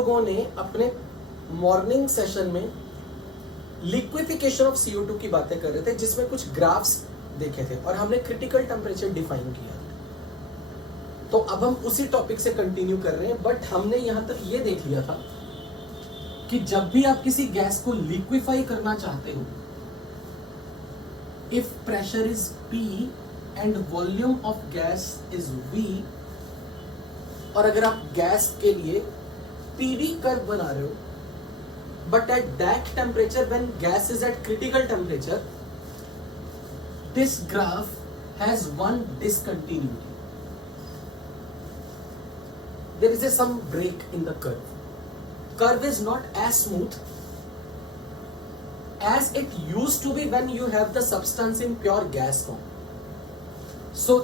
लोगों ने अपने मॉर्निंग सेशन में लिक्विफिकेशन ऑफ CO2 की बातें कर रहे थे, जिसमें कुछ ग्राफ्स देखे थे और हमने क्रिटिकल टेम्परेचर डिफाइन किया। तो अब हम उसी टॉपिक से कंटिन्यू कर रहे हैं, बट हमने यहां तक ये देख लिया था कि जब भी आप किसी गैस को लिक्विफाई करना चाहते हो, if pressure is P and volume of gas is V, और अगर आप गैस के लिए PV कर्व बना रहे हो, but at that temperature when gas is eight critical temperature, this graph has one discontinuity. There is some break in the curve. Curve is not as smooth as it used to be when you have the substance in pure gas form. So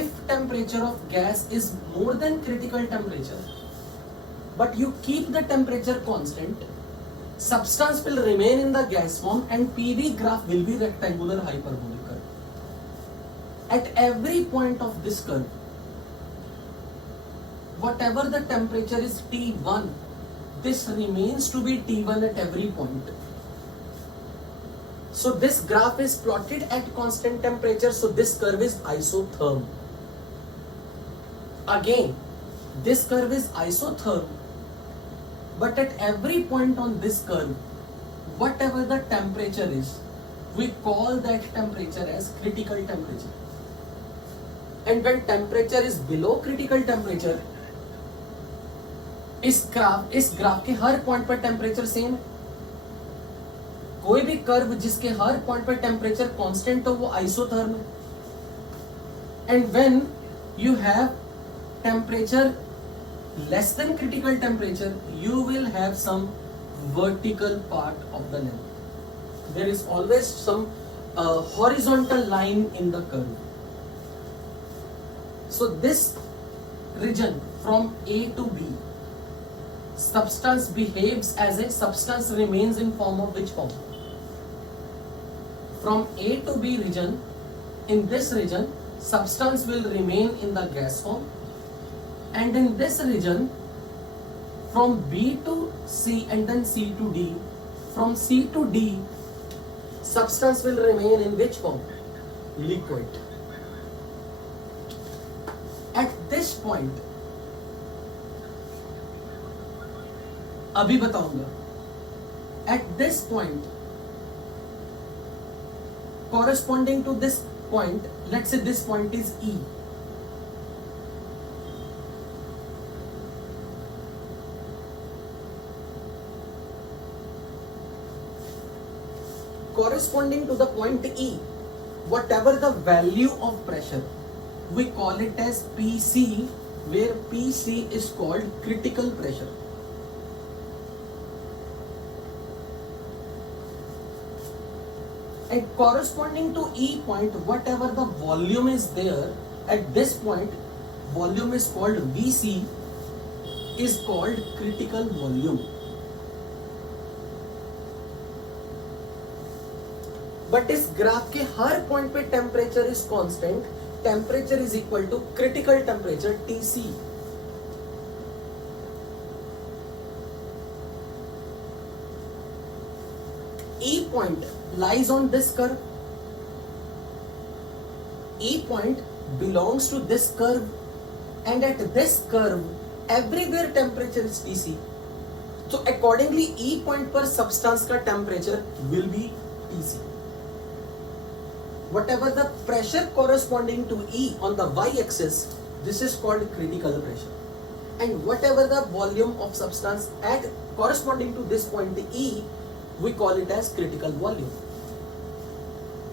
if temperature of gas is more than critical temperature, but you keep the temperature constant, substance will remain in the gas form and PV graph will be rectangular hyperbolic curve. At every point of this curve, whatever the temperature is T1, this remains to be T1 at every point. So this graph is plotted at constant temperature, so this curve is isotherm. Again, this curve is isotherm, but at every point on this curve, whatever the temperature is, we call that temperature as critical temperature. And when temperature is below critical temperature, इस graph के हर point पर temperature same है. कोई भी curve जिसके हर point पर टेम्परेचर कांस्टेंट हो वो आइसोथर्म है. And when you have temperature less than critical temperature, you will have some vertical part of the length. There is always some horizontal line in the curve. So this region from A to B, substance behaves as a substance remains in form of which form? From A to B region, in this region, substance will remain in the gas form, and in this region, from B to C and then C to D, from C to D, substance will remain in which form? Liquid. At this point, अभी बताऊंगा. At this point, corresponding to this point, let's say this point is E. Corresponding to the point E, whatever the value of pressure, we call it as PC, where PC is called critical pressure. And corresponding to E point, whatever the volume is there at this point, volume is called VC, is called critical volume. But इस graph के हर point पे temperature is constant. Temperature is equal to critical temperature TC. E point lies on this curve. E point belongs to this curve, and at this curve everywhere temperature is TC. So accordingly E point पर substance का temperature will be TC. Whatever the pressure corresponding to E on the y-axis, this is called critical pressure. And whatever the volume of substance at corresponding to this point E, we call it as critical volume.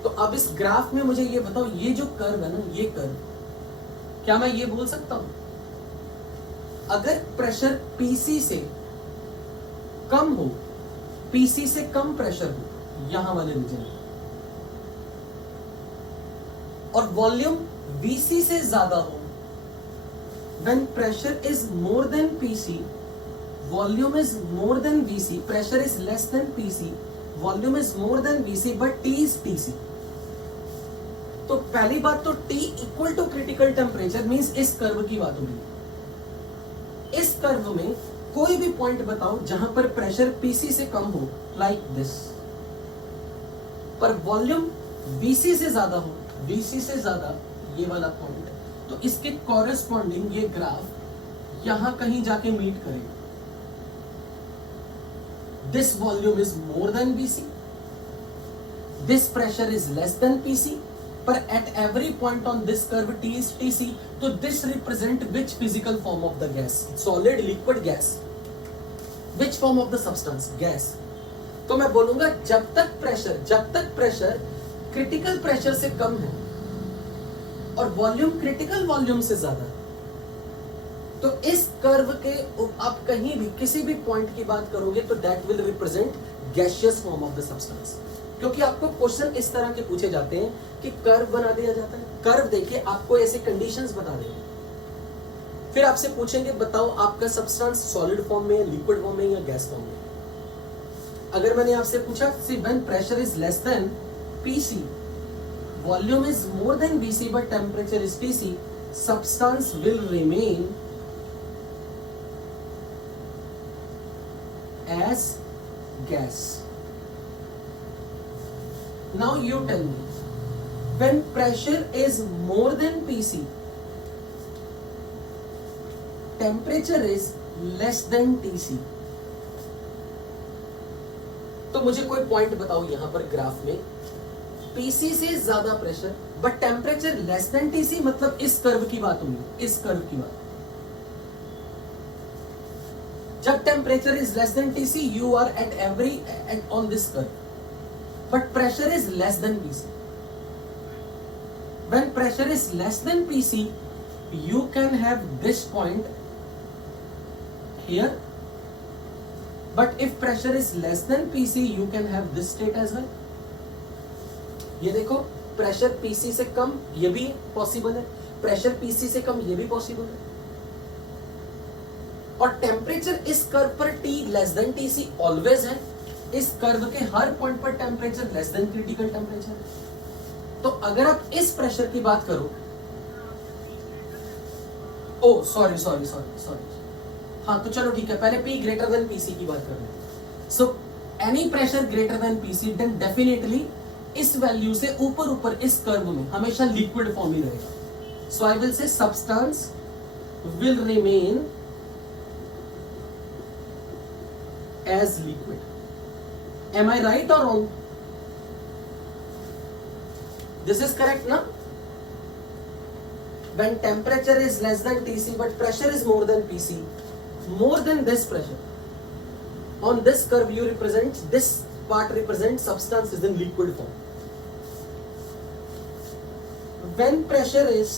तो अब इस graph में मुझे ये बताओ, ये जो curve है ना, ये कर्व, क्या मैं ये बोल सकता हूं, अगर प्रेशर PC से कम हो, PC से कम प्रेशर हो यहां वाले रीजन में, और वॉल्यूम VC से ज्यादा हो, when pressure is more than PC, volume is more than VC, pressure is less than PC, volume is more than VC, but T is TC. तो पहली बात तो T equal to critical temperature means इस curve की बात हो रही है. इस कर्व में कोई भी पॉइंट बताओ जहां पर प्रेशर पीसी से कम हो, लाइक दिस, पर वॉल्यूम वीसी से ज्यादा हो, वीसी से ज्यादा, ये वाला पॉइंट, तो इसके कॉरेस्पॉन्डिंग ये ग्राफ यहां कहीं जाके मीट करेगा. This volume is more than VC, this pressure is less than PC, पर at every point on this curve T is TC, तो this represent which physical form of the gas? Solid, liquid, gas. Which form of the substance? Gas. तो मैं बोलूंगा जब तक pressure critical pressure से कम है और वॉल्यूम क्रिटिकल वॉल्यूम से ज्यादा, तो इस कर्व के आप कहीं भी किसी भी पॉइंट की बात करोगे तो that will represent gaseous form of the substance. क्योंकि आपको क्वेश्चन इस तरह के पूछे जाते हैं कि कर्व बना दिया जाता है, कर्व देखिए आपको ऐसे कंडीशंस बता देंगे, फिर आपसे पूछेंगे बताओ आपका सब्सटेंस सॉलिड फॉर्म में, लिक्विड फॉर्म में या गैस फॉर्म में. अगर मैंने आपसे पूछा see when pressure is less than PC, volume is more than VC but temperature is TC, substance will remain as gas. Now you tell me, when pressure is more than PC, temperature is less than TC. तो मुझे कोई point बताओ यहां पर graph में, PC से ज्यादा pressure but temperature less than TC, मतलब इस कर्व की बात हुई, इस कर्व की बात. जब temperature is less than TC, you are at on this curve. But pressure is less than PC. When pressure is less than PC, you can have this point here. But if pressure is less than PC, you can have this state as well. ये देखो, pressure PC से कम ये भी possible है, pressure PC से कम ये भी possible है, और टेम्परेचर इस कर्व पर T less than TC always है. इस कर्व के हर पॉइंट पर temperature less than critical temperature है. तो अगर आप इस प्रेशर की बात करो, ओ सॉरी, हाँ तो चलो ठीक है, पहले P ग्रेटर देन PC की बात कर रहे हैं. So any pressure greater than PC, then definitely इस वैल्यू से ऊपर इस कर्व में हमेशा लिक्विड फॉर्म ही रहेगा. So I will say substance will remain as liquid. Am I right or wrong? This is correct, na? When temperature is less than TC but pressure is more than PC, more than this pressure, on this curve you represent, this part represents substance is in liquid form. When pressure is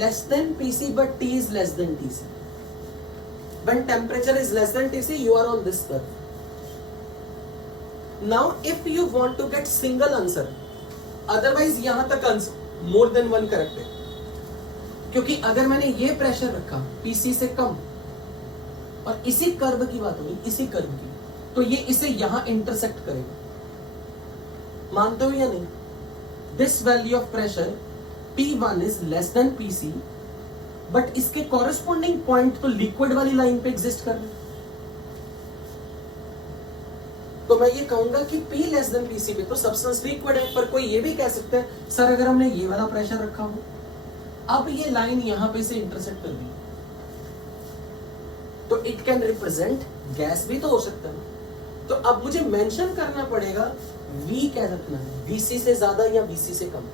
less than PC but T is less than TC, when temperature is less than TC, you are on this curve. Now if you want to get single answer, otherwise यहां तक answer more than one correct है, क्योंकि अगर मैंने ये pressure रखा PC से कम और इसी कर्व की बात हुई, इसी कर्व की, तो ये इसे यहां इंटरसेक्ट करेगा. मानते हो या नहीं? This value of pressure P1 is less than PC, but इसके कॉरेस्पॉन्डिंग पॉइंट तो लिक्विड वाली लाइन पे एग्जिस्ट कर रहे हैं. तो मैं ये कहूंगा कि P लेस देन PC पे तो सब्सटेंस लिक्विड है. पर कोई ये भी कह सकता है सर अगर हमने ये वाला प्रेशर रखा हो, अब ये लाइन यहां पे से इंटरसेक्ट कर दी, तो इट कैन रिप्रेजेंट गैस भी तो हो सकता है. तो अब मुझे मेंशन करना पड़ेगा V क्या रखना है, VC से ज्यादा या VC से कम.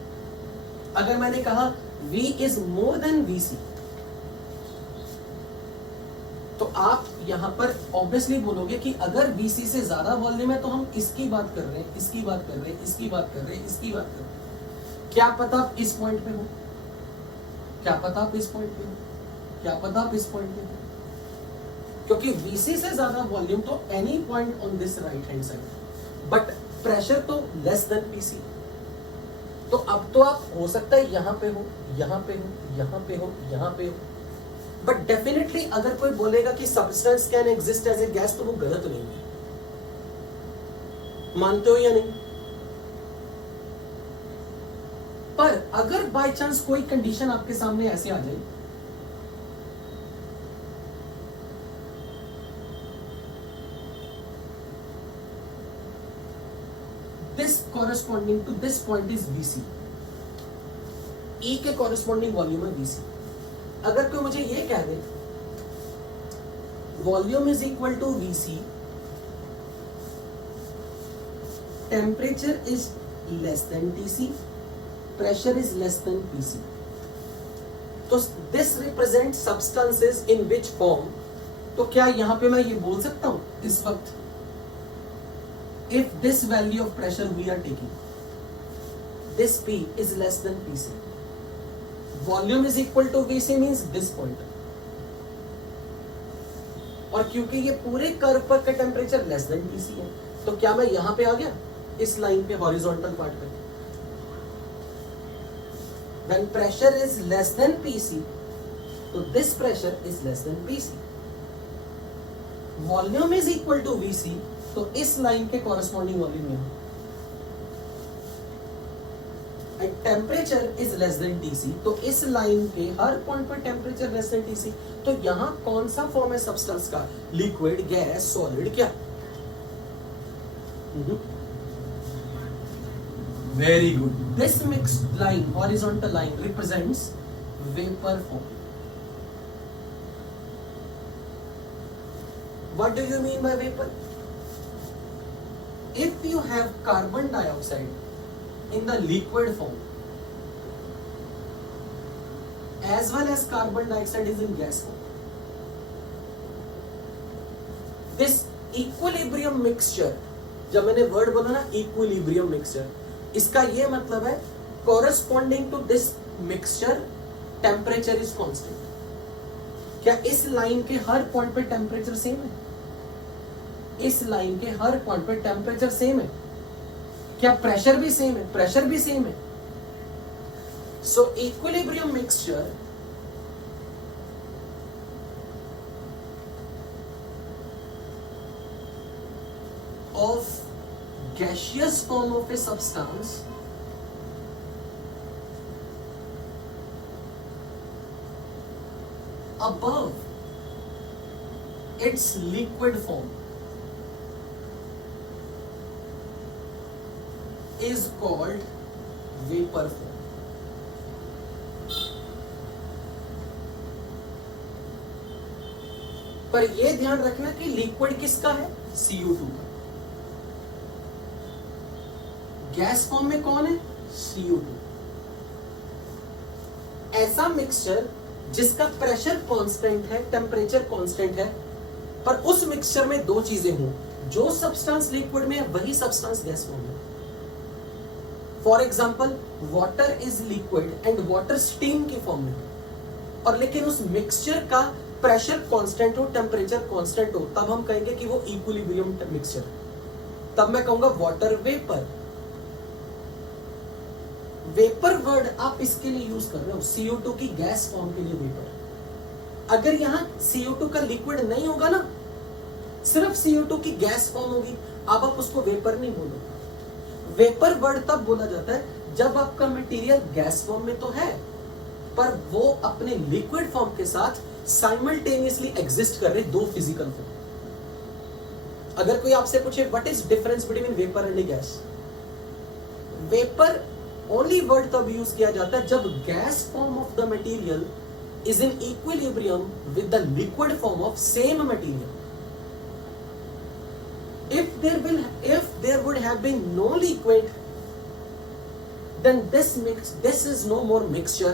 अगर मैंने कहा V is more then VC, तो आप यहां पर ऑब्वियसली बोलोगे कि अगर VC से ज्यादा वॉल्यूम है तो हम इसकी बात कर रहे हैं, इसकी बात कर रहे हैं, इसकी बात कर रहे हैं, इसकी बात कर रहे हैं. क्या पता आप इस पॉइंट पे हो, क्या पता आप इस पॉइंट पे हो, क्या पता आप इस पॉइंट पे हो, क्योंकि VC से ज्यादा वॉल्यूम तो any point on this right hand side, but pressure तो लेस देन PC. तो अब तो आप हो सकता है यहां पे हो, यहां पे हो, यहां पे हो, यहां पे हो, बट डेफिनेटली अगर कोई बोलेगा कि substance can exist as a gas, तो वो गलत नहीं है. मानते हो या नहीं? पर अगर बाय चांस कोई कंडीशन आपके सामने ऐसे आ जाए this corresponding to this point is VC. E के corresponding volume है VC. अगर कोई मुझे ये कह दे volume is equal to VC, temperature is less than TC, pressure is less than PC, तो this represent substances in which form, तो क्या यहां पे मैं ये बोल सकता हूं इस वक्त, if this value of pressure we are taking, this P is less than PC, volume is equal to VC means this point, और क्योंकि ये पूरे कर्व पर का टेम्परेचर लेस देन TC है, तो क्या मैं यहां पे आ गया इस लाइन पे हॉरिजॉन्टल पार्ट पे, when pressure is less than PC, तो this pressure is less than PC, volume is equal to VC, तो इस लाइन के corresponding वॉल्यूम में, and temperature is less than TC, तो इस लाइन के हर पॉइंट पर टेम्परेचर लेस देन TC, तो यहां कौन सा फॉर्म है सब्सटेंस का, लिक्विड, गैस, सॉलिड, क्या? Very good. This mixed line, horizontal line, represents vapor form. What do you mean by vapor? If you have carbon dioxide in the liquid form, as well as carbon dioxide is in gas form, this equilibrium mixture, जब मैंने word बोला ना equilibrium mixture, इसका ये मतलब है corresponding to this mixture temperature is constant. क्या इस लाइन के हर पॉइंट पे टेम्परेचर सेम है? इस लाइन के हर पॉइंट पे टेम्परेचर सेम है? क्या प्रेशर भी सेम है? प्रेशर भी सेम है? सो equilibrium mixture of gaseous form of a substance above its liquid form is called vapor form. पर यह ध्यान रखना कि लिक्विड किसका है? CO2 का। गैस फॉर्म में कौन है? CO2। ऐसा मिक्सचर जिसका प्रेशर कांस्टेंट है, टेम्परेचर कांस्टेंट है, पर उस मिक्सचर में दो चीजें हों, जो सब्सटेंस लिक्विड में है वही सब्सटेंस गैस फॉर्म में। For example water is liquid and water steam की फॉर्म में, और लेकिन उस मिक्सचर का प्रेशर कांस्टेंट हो, टेम्परेचर कांस्टेंट हो, तब हम कहेंगे कि वो इक्विलिब्रियम मिक्सचर। तब मैं कहूंगा वाटर वेपर। वेपर वर्ड आप इसके लिए यूज कर रहे हो, CO2 की गैस फॉर्म के लिए वेपर। अगर यहां CO2 का लिक्विड नहीं होगा ना, सिर्फ CO2 की गैस फॉर्म होगी, अब आप उसको वेपर नहीं बोलोगे। वेपर वर्ड तब बोला जाता है जब आपका मटेरियल गैस फॉर्म में तो है, पर वो अपने लिक्विड फॉर्म के साथ साइमल्टेनियसली एग्जिस्ट कर रहे दो फिजिकल फॉर्म। अगर कोई आपसे पूछे what is difference between vapour and gas, vapour only word तब यूज किया जाता है जब gas form of the material is in equilibrium with the liquid form of same material. if there would have been no liquid, then this is no more mixture,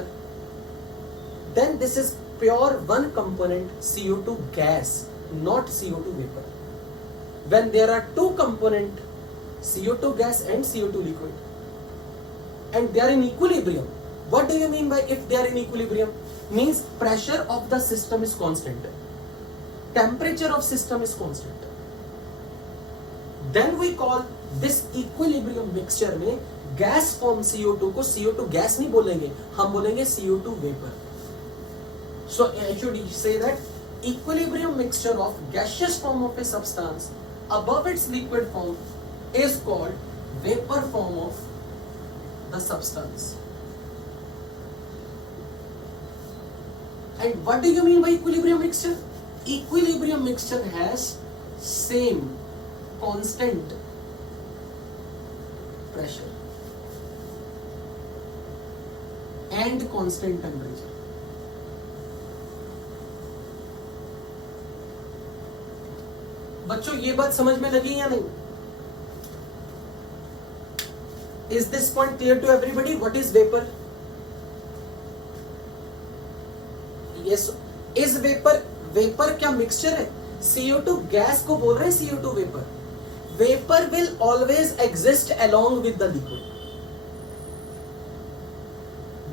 then this is pure one component CO2 gas, not CO2 vapor. When there are two component CO2 gas and CO2 liquid, and they are in equilibrium, what do you mean by if they are in equilibrium? Means pressure of the system is constant, temperature of system is constant, then we call this equilibrium mixture में gas form CO2 को CO2 gas नहीं बोलेंगे, हम बोलेंगे CO2 vapor. So I should say that equilibrium mixture of gaseous form of a substance above its liquid form is called vapor form of the substance. And what do you mean by equilibrium mixture? Equilibrium mixture has same constant pressure and constant temperature. बच्चों ये बात समझ में लगी या नहीं? Is this point clear to everybody? What is vapor? Yes. Is vapor क्या mixture है? CO2 गैस को बोल रहे हैं CO2 vapour. Vapor will always exist along with the liquid.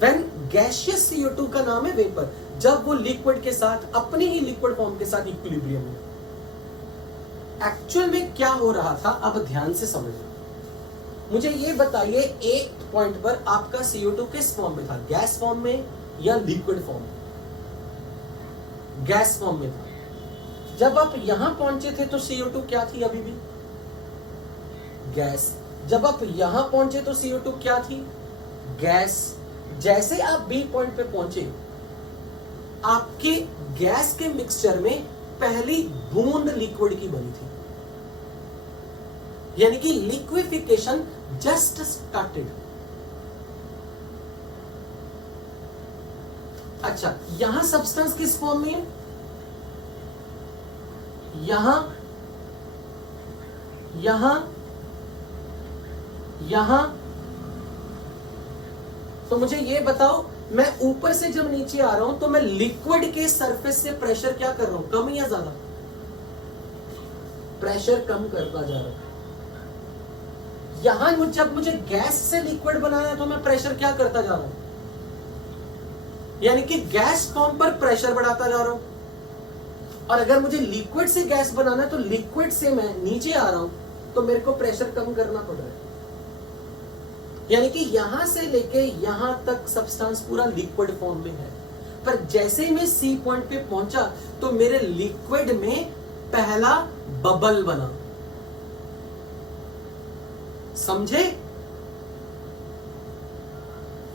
When gaseous CO2 का नाम है वेपर, जब वो लिक्विड के साथ अपने ही लिक्विड फॉर्म के साथ इक्विलिब्रियम में. एक्चुअल में क्या हो रहा था अब ध्यान से समझिए. मुझे ये बताइए एक पॉइंट पर आपका CO2 किस फॉर्म में था, गैस फॉर्म में या लिक्विड फॉर्म में? गैस फॉर्म में था. जब आप यहां पहुंचे थे तो CO2 क्या थी? अभी भी गैस. जब आप यहां पहुंचे तो CO2 क्या थी? गैस. जैसे आप B पॉइंट पे पहुंचे, आपके गैस के मिक्सचर में पहली बूंद लिक्विड की बनी थी, यानी कि लिक्विफिकेशन जस्ट स्टार्टेड. अच्छा, यहां सब्सटेंस किस फॉर्म में है? यहां तो मुझे ये बताओ, मैं ऊपर से जब नीचे आ रहा हूं तो मैं लिक्विड के सरफेस से प्रेशर क्या कर रहा हूं, कम या ज्यादा? प्रेशर कम करता जा रहा हूं. यहां जब मुझे गैस से लिक्विड बनाना है तो मैं प्रेशर क्या करता जा रहा हूं, यानी कि गैस फॉर्म पर प्रेशर बढ़ाता जा रहा हूं. और अगर मुझे लिक्विड से गैस बनाना है तो लिक्विड से मैं नीचे आ रहा हूं तो मेरे को प्रेशर कम करना पड़ रहा है. यानी कि यहां से लेके यहां तक सब्सटेंस पूरा लिक्विड फॉर्म में है, पर जैसे ही मैं सी पॉइंट पे पहुंचा तो मेरे लिक्विड में पहला बबल बना. समझे?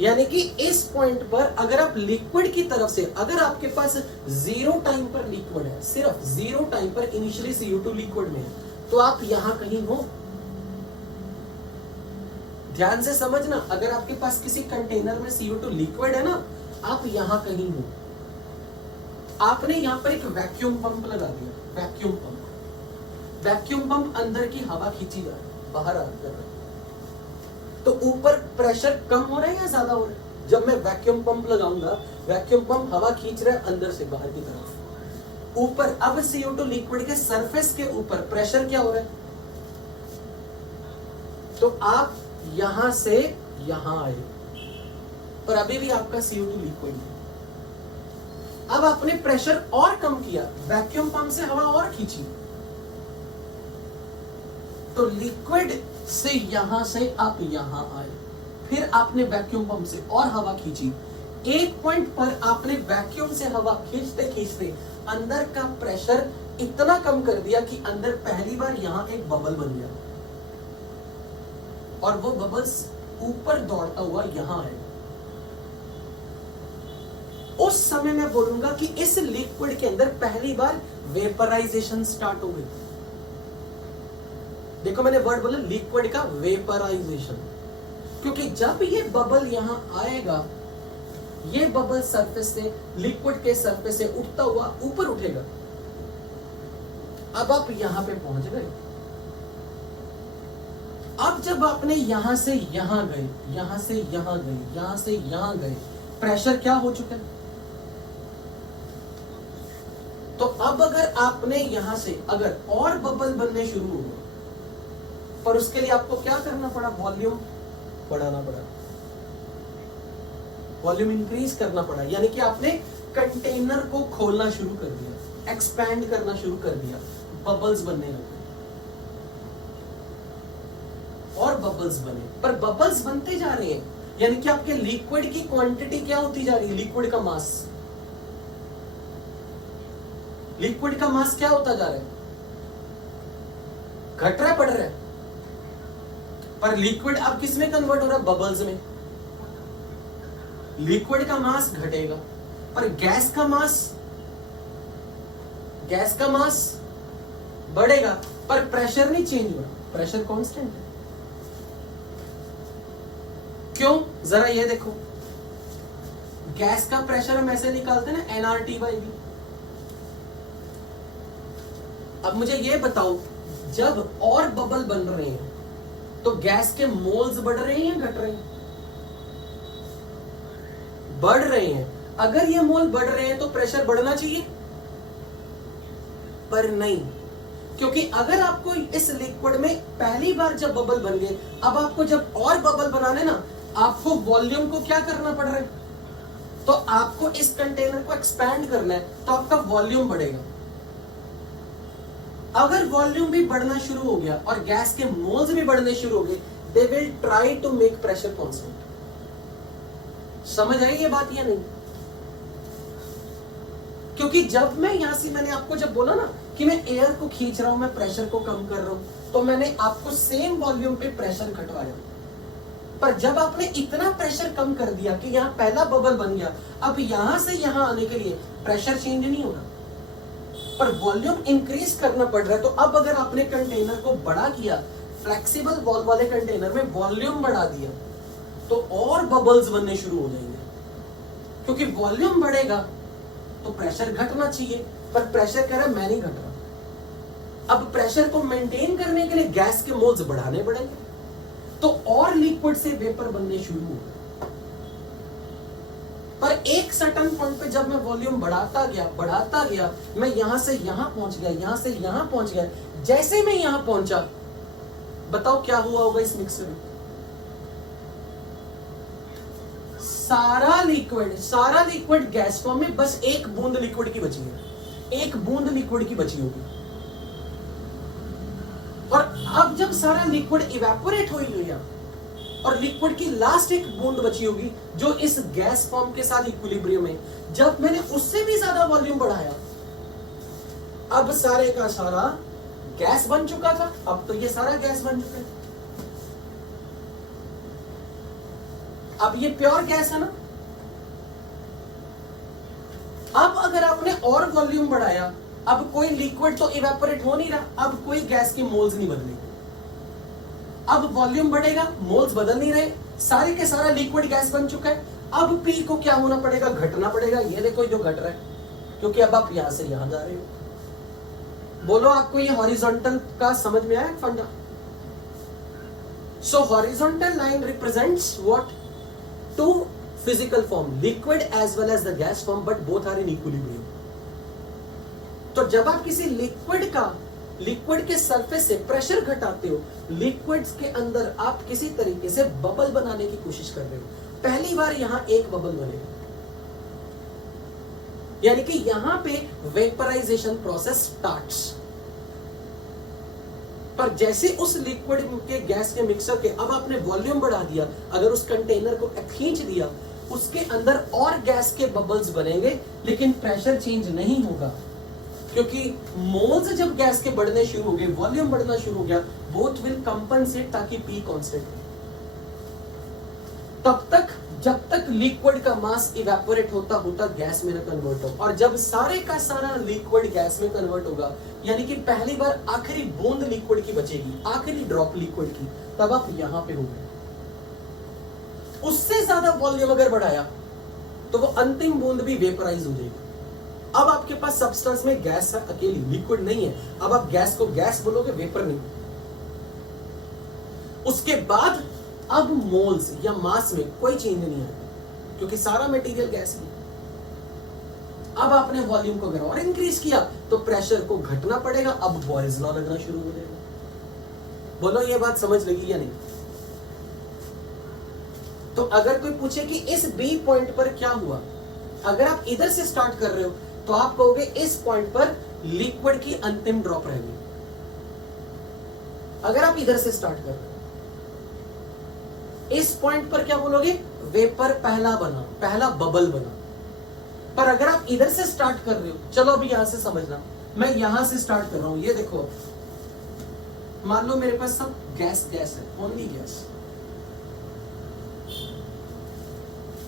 यानी कि इस पॉइंट पर अगर आप लिक्विड की तरफ से, अगर आपके पास 0 टाइम पर लिक्विड है, सिर्फ 0 टाइम पर इनिशियली CO2 लिक्विड में है, तो आप यहां कहीं हो. ध्यान से समझना, अगर आपके पास किसी कंटेनर में CO2 लिक्विड है ना, आप यहां कहीं हो. आपने यहां पर एक वैक्यूम पंप लगा दिया. वैक्यूम पंप अंदर की हवा खींची जा रही है, बाहर आ रहा है. तो ऊपर प्रेशर कम हो रहा है या ज्यादा हो रहा है? जब मैं वैक्यूम पंप लगाऊंगा, वैक्यूम पंप हवा खींच रहा है अंदर से बाहर की तरफ. ऊपर अब CO2 लिक्विड के सरफेस के ऊपर प्रेशर क्या हो रहा है? तो आप यहां से यहां आए, पर अभी भी आपका CO2 लिक्विड है. अब आपने प्रेशर और कम किया, वैक्यूम पंप से हवा और खींची, तो लिक्विड से यहां से आप यहां आए. फिर आपने वैक्यूम पंप से और हवा खींची. एक पॉइंट पर आपने वैक्यूम से हवा खींचते खींचते अंदर का प्रेशर इतना कम कर दिया कि अंदर पहली बार यहां एक बबल बन गया, और वो बबल्स ऊपर दौड़ता हुआ यहां है. उस समय मैं बोलूंगा कि इस लिक्विड के अंदर पहली बार वेपराइजेशन स्टार्ट हो गई. देखो मैंने वर्ड बोला लिक्विड का वेपराइजेशन, क्योंकि जब ये बबल यहां आएगा, ये बबल सरफेस से, लिक्विड के सरफेस से उठता हुआ ऊपर उठेगा. अब आप यहां पे पहुंच गए. अब जब आपने यहां से यहां गए, यहां से यहां गए, यहां से यहां गए, प्रेशर क्या हो चुका है? तो अब अगर आपने यहां से अगर और बबल बनने शुरू हो गए, पर उसके लिए आपको क्या करना पड़ा? वॉल्यूम बढ़ाना पड़ा, वॉल्यूम इंक्रीज करना पड़ा. यानी कि आपने कंटेनर को खोलना शुरू कर दिया, एक्सपैंड करना शुरू कर दिया, बबल्स बनने लगे और बबल्स बने. पर बबल्स बनते जा रहे हैं, यानी कि आपके लिक्विड की क्वांटिटी क्या होती जा रही है? लिक्विड का मास, लिक्विड का मास क्या होता जा रहा है? घट रहा है, बढ़ रहा है? पर लिक्विड अब किस में कन्वर्ट हो रहा है? बबल्स में. लिक्विड का मास घटेगा, पर गैस का मास बढ़ेगा, पर प्रेशर नहीं चेंज हो रहा, प्रेशर कांस्टेंट है. क्यों? जरा ये देखो, गैस का प्रेशर हम ऐसे निकालते हैं ना, nRT/V। अब मुझे ये बताओ, जब और बबल बन रहे हैं तो गैस के मोल्स बढ़ रहे हैं या घट रहे हैं? बढ़ रहे हैं। अगर ये मोल बढ़ रहे हैं तो प्रेशर बढ़ना चाहिए, पर नहीं, क्योंकि अगर आपको इस लिक्विड में पहली बार जब बबल बन गए, अब आपको जब और बबल बनाने ना, आपको वॉल्यूम को क्या करना पड़ रहा है? तो आपको इस कंटेनर को एक्सपैंड करना है, तो आपका वॉल्यूम बढ़ेगा। अगर वॉल्यूम भी बढ़ना शुरू हो गया और गैस के मोल्स भी बढ़ने शुरू हो गए, they will try to make pressure constant. समझ आई ये बात या नहीं? क्योंकि जब मैं यहां से, मैंने आपको जब बोला ना कि मैं एयर को खींच रहा हूं, मैं प्रेशर को कम कर रहा हूं, तो मैंने आपको सेम वॉल्यूम पे प्रेशर घटवाया। पर जब आपने इतना प्रेशर कम कर दिया कि यहां पहला बबल बन गया, अब यहां से यहां आने के लिए प्रेशर चेंज नहीं होगा, पर वॉल्यूम इंक्रीज करना पड़ रहा है। तो अब अगर आपने कंटेनर को बड़ा किया, फ्लेक्सिबल वॉल वाले कंटेनर में वॉल्यूम बढ़ा दिया, तो और बबल्स बनने शुरू हो जाएंगे। क्योंकि वॉल्यूम बढ़ेगा तो प्रेशर घटना चाहिए, पर प्रेशर कह रहा है मैं नहीं घट रहा। अब प्रेशर को मेंटेन करने के लिए गैस के मोल्स बढ़ाने पड़ेंगे, तो और लिक्विड से वेपर बनने शुरू होगा। पर एक सर्टेन पॉइंट पे जब मैं वॉल्यूम बढ़ाता गया, मैं यहां से यहां पहुंच गया, यहां से यहां पहुंच गया। जैसे मैं यहां पहुंचा, बताओ क्या हुआ होगा इस मिक्सर में? सारा लिक्विड गैस फॉर्म में बस एक बूंद लिक्विड की बची है, एक बूंद लिक्विड की बची होगी। और अब जब सारा लिक्विड इवेपोरेट हुई हुई है और लिक्विड की लास्ट एक बूंद बची होगी जो इस गैस फॉर्म के साथ इक्विलिब्रियम है, जब मैंने उससे भी ज्यादा वॉल्यूम बढ़ाया, अब सारे का सारा गैस बन चुका था। अब तो ये सारा गैस बन चुका है, अब ये प्योर गैस है ना। अब अगर आपने और वॉल्यूम बढ़ाया, अब कोई लिक्विड तो इवेपोरेट हो नहीं रहा, अब कोई गैस की मोल्स नहीं बदलेगी। अब वॉल्यूम बढ़ेगा, मोल्स बदल नहीं रहे, सारे के सारा लिक्विड गैस बन चुका है। अब पी को क्या होना पड़ेगा? घटना पड़ेगा। ये देखो जो घट रहा है, क्योंकि अब आप यहां से यहां जा रहे हो। बोलो आपको ये हॉरिजॉन्टल का समझ में आया फंडा? So horizontal line represents what? Two physical form, liquid as well as the gas form, but both are in equilibrium. तो जब आप किसी लिक्विड के सरफेस से प्रेशर घटाते हो, लिक्विड्स के अंदर आप किसी तरीके से बबल बनाने की कोशिश कर रहे हो, पहली बार यहां एक बबल बनेगा, यानी कि यहां पे वेपराइजेशन प्रोसेस स्टार्ट्स। पर जैसे उस लिक्विड के गैस के मिक्सर के अब आपने वॉल्यूम बढ़ा दिया, अगर उस कंटेनर को खींच दिया, उसके अंदर और गैस के बबल्स बनेंगे, लेकिन प्रेशर चेंज नहीं होगा, क्योंकि मोल्स जब गैस के बढ़ने शुरू हो गए, वॉल्यूम बढ़ना शुरू हो गया, बोथ विल कंपनसेट ताकि पी कांस्टेंट। तब तक जब तक लिक्विड का मास इवेपोरेट होता होता गैस में कन्वर्ट हो, और जब सारे का सारा लिक्विड गैस में कन्वर्ट होगा, यानी कि पहली बार आखिरी बूंद लिक्विड की बचेगी, आखिरी ड्रॉप लिक्विड की, तब आप यहां पे होंगे। उससे ज्यादा वॉल्यूम अगर बढ़ाया तो वो अंतिम बूंद भी वेपराइज हो जाएगी। अब आपके पास सब्सटेंस में गैस है, अकेली लिक्विड नहीं है। अब आप गैस को गैस बोलोगे, वेपर नहीं। उसके बाद अब मोल्स या मास में कोई चेंज नहीं आएगा, क्योंकि सारा मटेरियल गैस में। अब आपने वॉल्यूम को अगर और इंक्रीज किया तो प्रेशर को घटना पड़ेगा, अब बॉयल्स लॉ लगना शुरू हो जाएगा। बोलो ये बात समझ लगी या नहीं? तो अगर कोई पूछे कि इस बी पॉइंट पर क्या हुआ, अगर आप इधर से स्टार्ट कर रहे हो तो आप कहोगे इस पॉइंट पर लिक्विड की अंतिम ड्रॉप रहेगी। अगर आप इधर से स्टार्ट कर रहे हो, इस पॉइंट पर क्या बोलोगे? वेपर पहला बना, पहला बबल बना। पर अगर आप इधर से स्टार्ट कर रहे हो, चलो अभी यहां से समझना, मैं यहां से स्टार्ट कर रहा हूं, ये देखो, मान लो मेरे पास सब गैस है, ओनली गैस।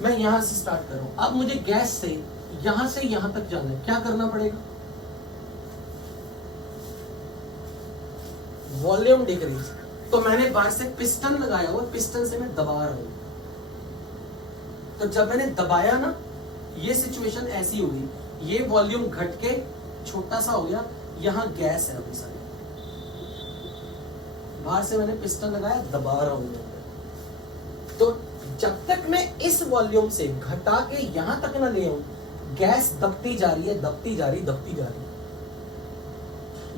मैं यहां से स्टार्ट कर रहा हूं, अब मुझे गैस से यहां तक जाना है, क्या करना पड़ेगा? Volume decrease. तो मैंने बाहर से पिस्टन लगाया हुआ, पिस्टन से मैं दबा रहा हूं, तो जब मैंने दबाया ना, ये सिचुएशन ऐसी हुई, ये वॉल्यूम घट के छोटा सा हो गया, यहां गैस है अभी सारी, बाहर से मैंने पिस्टन लगाया, दबा रहा हूं। तो जब तक मैं इस वॉल्यूम से घटा के यहां तक ना ले आऊं, गैस दबती जा रही है, दबती जा रही, दबती जा रही।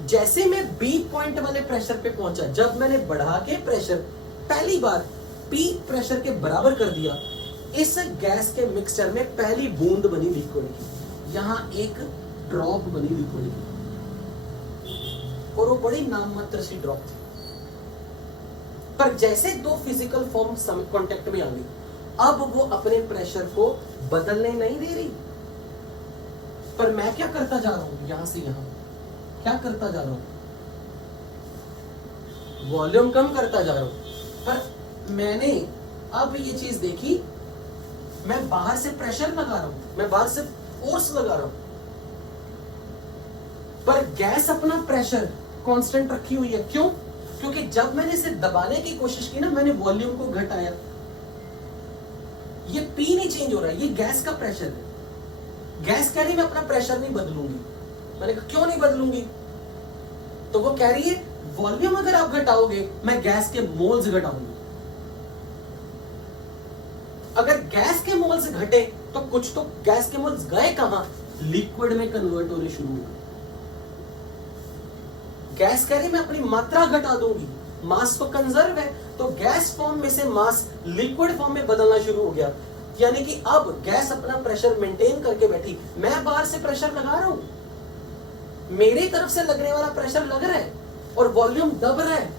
जैसे मैं बी पॉइंट वाले प्रेशर पे पहुंचा, जब मैंने बढ़ा के प्रेशर पहली बार पीक प्रेशर के बराबर कर दिया, इस गैस के मिक्सचर में पहली बूंद बनी लिक्विड की, यहां एक ड्रॉप बनी लिक्विड की, और वो बड़ी नाममात्र सी ड्रॉप थी। पर जैसे दो फिजिकल फॉर्म कांटेक्ट में आ गई, अब वो अपने प्रेशर को बदलने नहीं दे रही। पर मैं क्या करता जा रहा हूं, यहां से यहां क्या करता जा रहा हूं, वॉल्यूम कम करता जा रहा हूं। पर मैंने अब ये चीज देखी, मैं बाहर से प्रेशर लगा रहा हूं, मैं बाहर से फोर्स लगा रहा हूं, पर गैस अपना प्रेशर कांस्टेंट रखी हुई है। क्यों? क्योंकि जब मैंने इसे दबाने की कोशिश की ना, मैंने वॉल्यूम को घटाया, ये पी नहीं चेंज हो रहा है, ये गैस का प्रेशर है। गैस कह रही मैं अपना प्रेशर नहीं बदलूंगी। मैंने कहा क्यों नहीं बदलूंगी? तो वो कह रही है वॉल्यूम अगर आप घटाओगे, मैं गैस के मोल्स घटाऊंगी। अगर गैस के मोल्स घटे तो कुछ तो गैस के मोल्स गए कहां, लिक्विड में कन्वर्ट होने शुरू हो गए। गैस कह रही मैं अपनी मात्रा घटा दूंगी, मास तो कंजर्व है, तो गैस फॉर्म में से मास लिक्विड फॉर्म में बदलना शुरू हो गया। यानी कि अब गैस अपना प्रेशर मेंटेन करके बैठी, मैं बाहर से प्रेशर लगा रहा हूं, मेरी तरफ से लगने वाला प्रेशर लग रहा है और वॉल्यूम दब रहा है,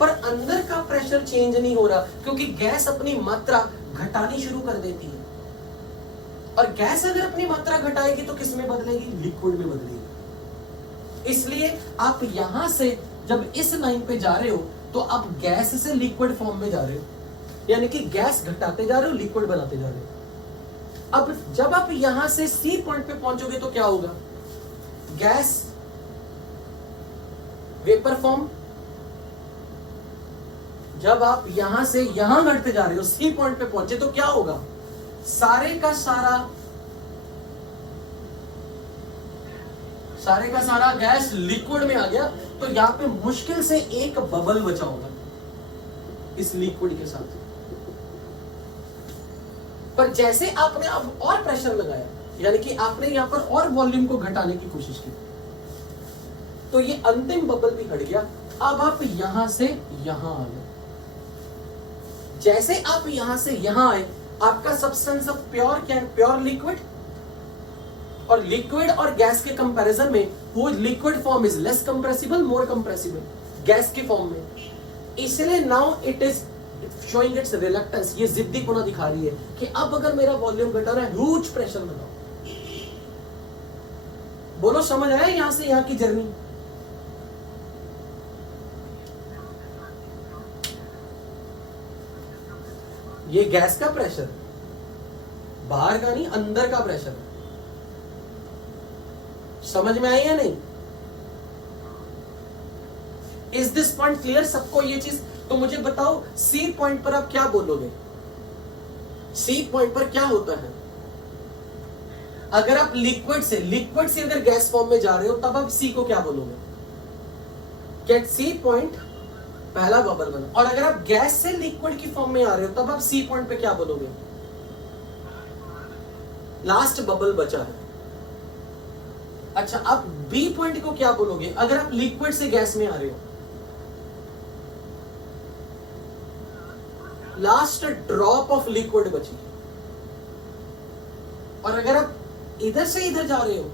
पर अंदर का प्रेशर चेंज नहीं हो रहा, क्योंकि गैस अपनी मात्रा घटानी शुरू कर देती है। और गैस अगर अपनी मात्रा घटाएगी तो किस में बदलेगी, लिक्विड में बदलेगी। इसलिए आप यहां से जब इस लाइन पे जा रहे हो तो आप गैस से लिक्विड फॉर्म में जा रहे हो, यानी कि गैस घटाते जा रहे हो, लिक्विड बनाते जा रहे हो। अब जब आप यहां से सी पॉइंट पे पहुंचोगे तो क्या होगा, गैस वेपर फॉर्म। जब आप यहां से यहां बढ़ते जा रहे हो, सी पॉइंट पे पहुंचे तो क्या होगा, सारे का सारा गैस लिक्विड में आ गया। तो यहां पे मुश्किल से एक बबल बचा होगा इस लिक्विड के साथ। पर जैसे आपने अब और प्रेशर लगाया, यानी कि आपने यहां पर और वॉल्यूम को घटाने की कोशिश की, तो ये अंतिम बबल भी हट गया। अब आप यहां से यहां आ गए। जैसे आप यहां से यहां आए, आपका सब्सटेंस ऑफ प्योर क्या है, प्योर लिक्विड। और लिक्विड और गैस के कंपैरिजन में वो liquid form is less compressible, more compressible gas के फॉर्म में। इसलिए now it is showing it's reluctance, ये जिद्दी गुना दिखा रही है कि अब अगर मेरा वॉल्यूम घटा रहा है, ह्यूज प्रेशर लगाओ। बोलो समझ आया यहां से यहां की जर्नी? ये गैस का प्रेशर, बाहर का नहीं, अंदर का प्रेशर। समझ में आई या नहीं? इज दिस पॉइंट क्लियर सबको ये चीज? तो मुझे बताओ सी पॉइंट पर आप क्या बोलोगे? सी पॉइंट पर क्या होता है? अगर आप लिक्विड से अगर गैस फॉर्म में जा रहे हो, तब आप सी को क्या बोलोगे? गेट सी पॉइंट, पहला बबल बना। और अगर आप गैस से लिक्विड की फॉर्म में आ रहे हो, तब आप सी पॉइंट पे क्या बोलोगे? लास्ट बबल बचा है। अच्छा, आप बी पॉइंट को क्या बोलोगे अगर आप लिक्विड से गैस में आ रहे हो? लास्ट ड्रॉप ऑफ लिक्विड बची। और अगर आप इधर से इधर जा रहे हो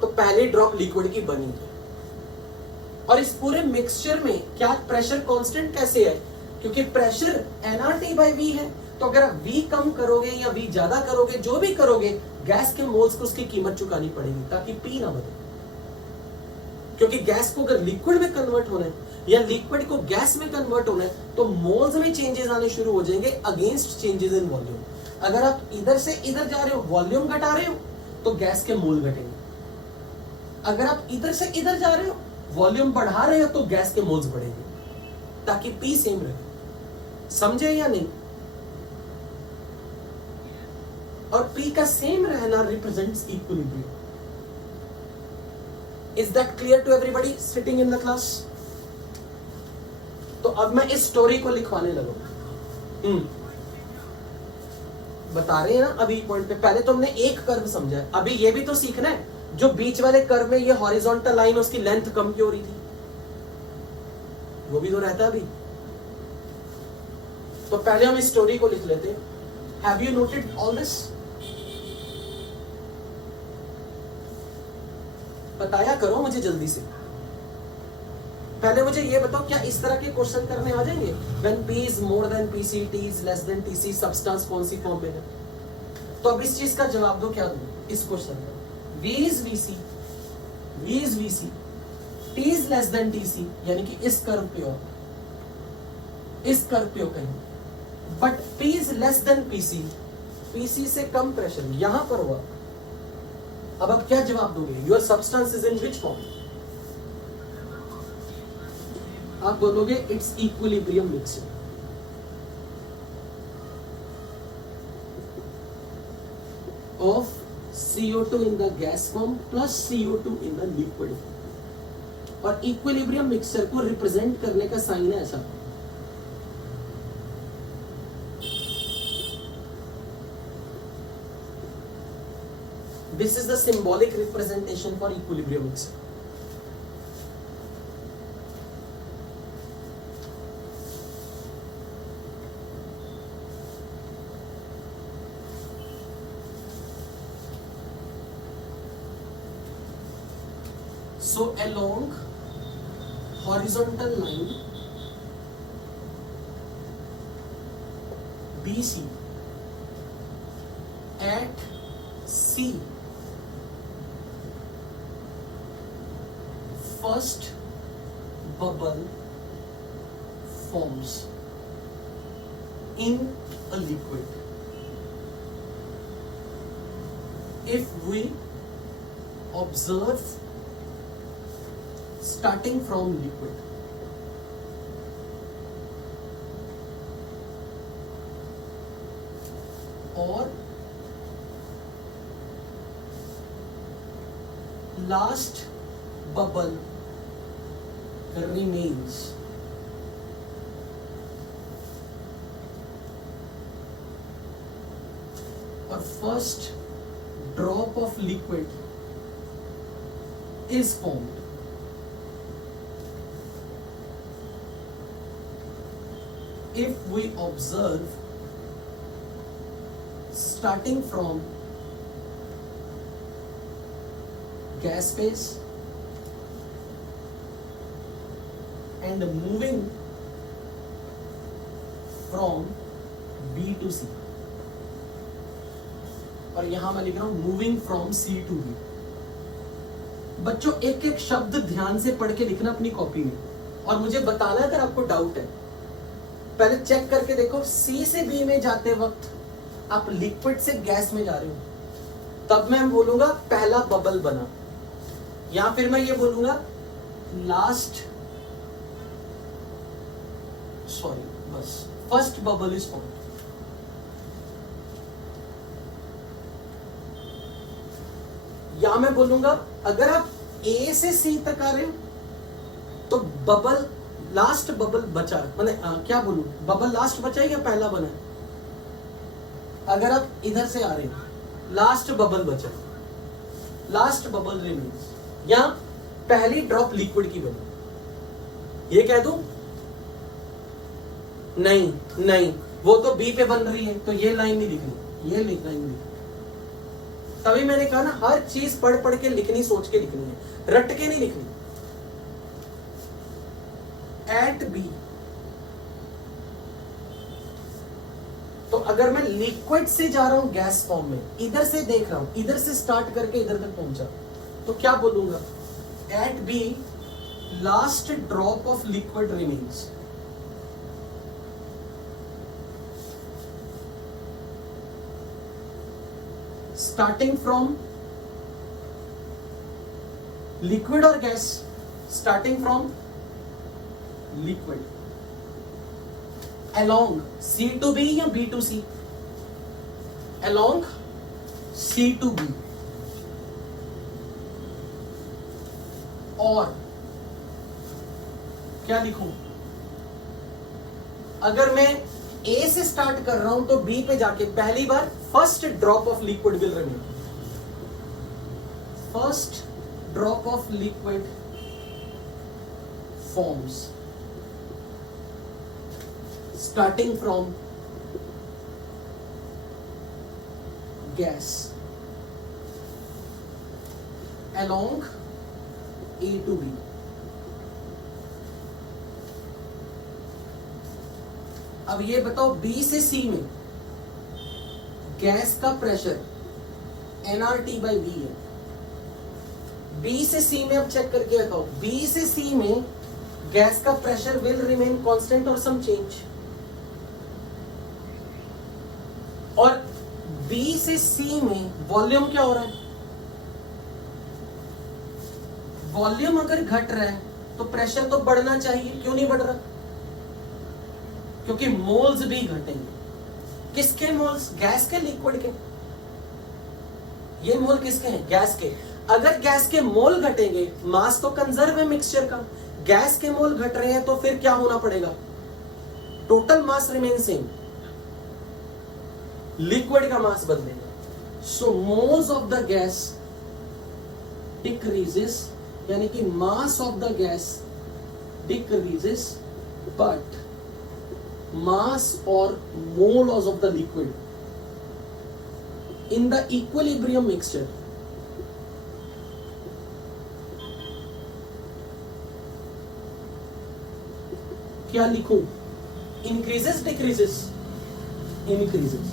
तो पहली ड्रॉप लिक्विड की बनी है। और इस पूरे मिक्सचर में क्या प्रेशर कांस्टेंट कैसे है? क्योंकि प्रेशर nRT/V है, तो अगर आप V कम करोगे या V ज्यादा करोगे, जो भी करोगे, गैस के मोल्स को उसकी कीमत चुकानी पड़ेगी ताकि P ना बदले। क्योंकि गैस को अगर लिक्विड में कन्वर्ट होना है या लिक्विड को गैस में कन्वर्ट होना है, तो मोल्स में चेंजेस आने शुरू हो जाएंगे अगेंस्ट चेंजेस इन वॉल्यूम। अगर आप इधर से इधर जा रहे हो, वॉल्यूम घटा रहे हो, तो गैस के मोल घटेंगे। अगर आप इधर से इधर जा रहे हो, वॉल्यूम बढ़ा रहे हो, तो गैस के मोल्स बढ़ेंगे ताकि P सेम रहे। समझे या नहीं? और P का सेम रहना represents equilibrium. Is that clear to everybody sitting in the class? तो अब मैं इस स्टोरी को लिखवाने लगा. बता रहे हैं ना अभी पॉइंट पे. पहले तो हमने एक कर्व समझा है, अभी ये भी तो सीखना है जो बीच वाले कर्व में ये हॉरिजॉन्टल लाइन उसकी लेंथ कम क्यों हो रही थी, वो भी तो रहता है अभी. तो पहले हम इस स्टोरी को लिख लेते हैं. Have you noted all this? बताया करो मुझे जल्दी से. पहले मुझे ये बताओ, क्या इस तरह के क्वेश्चन करने आ जाएंगे? When P is more than PC, T is less than TC, substance कौन सी फॉर्म में है? तो अब इस चीज का जवाब दो. क्या दूं इस क्वेश्चन में? V is VC, V is VC, T is less than TC, यानी कि इस कर्व पे हो, इस कर्व पे हो कहीं. But P is less than PC, PC से कम प्रेशर यहां पर हुआ. अब क्या जवाब दोगे? Your substance is in which form? आप बोलोगे it's equilibrium mixture. Of CO2 in the gas form plus CO2 in the liquid form. और इक्विलिब्रियम मिक्सचर को रिप्रेजेंट करने का साइन है ऐसा. This is the symbolic representation for equilibrium mixture. So along horizontal line BC at C, first bubble forms in a liquid. If we observe starting from liquid, or last bubble remains or first drop of liquid is formed, if we observe starting from gas phase and moving from B to C, और यहां मैं लिख रहा हूं moving from C to B. बच्चों एक एक शब्द ध्यान से पढ़ के लिखना अपनी कॉपी में, और मुझे बताना अगर आपको डाउट है. पहले चेक करके देखो, C से B में जाते वक्त आप लिक्विड से गैस में जा रहे हो, तब मैं बोलूंगा पहला बबल बना, या फिर मैं ये बोलूंगा फर्स्ट बबल इज फॉर्म्ड. या मैं बोलूंगा अगर आप A से C तक आ रहे हो तो बबल लास्ट बबल बचा, मतलब क्या बोलूं, बबल लास्ट बचा है या पहला बना है? अगर आप इधर से आ रहे हो लास्ट बबल बचा, लास्ट बबल रिमेन्स, या पहली ड्रॉप लिक्विड की बनी. ये कह दूं? नहीं, वो तो बी पे बन रही है तो ये लाइन नहीं लिखनी, ये लाइन नहीं लिखनी. तभी मैंने कहा ना हर चीज पढ़ पढ़ के लिखनी, सोच के लिखनी है, रट के नहीं लिखनी. एट बी, तो अगर मैं लिक्विड से जा रहा हूं गैस फॉर्म में, इधर से देख रहा हूं, इधर से स्टार्ट करके इधर तक पहुंचा, तो क्या बोलूंगा? At B last drop of liquid remains. Starting from liquid और gas, starting from liquid along C to B या B to C, along C to B, और क्या लिखूं? अगर मैं A से स्टार्ट कर रहा हूं तो B पे जाके पहली बार first drop of liquid will remain, first drop of liquid forms starting from gas along A to B. अब ये बताओ B से C में गैस का प्रेशर nRT by V है. B से C में अब चेक करके बताओ, B से C में गैस का प्रेशर विल रिमेन कांस्टेंट और सम चेंज, और B से C में वॉल्यूम क्या हो रहा है? वॉल्यूम अगर घट रहा है तो प्रेशर तो बढ़ना चाहिए, क्यों नहीं बढ़ रहा? क्योंकि मोल्स भी घटेंगे. किसके मोल्स? गैस के, लिक्विड के? ये मोल किसके हैं? गैस के. अगर गैस के मोल घटेंगे, मास तो कंजर्व है मिक्सचर का, गैस के मोल घट रहे हैं तो फिर क्या होना पड़ेगा? Total mass remain same, liquid का मास बदलेगा. So moles of the gas decreases, यानी कि mass of the gas decreases, but mass or moles of the liquid in the equilibrium mixture क्या लिखूं? increases decreases? increases.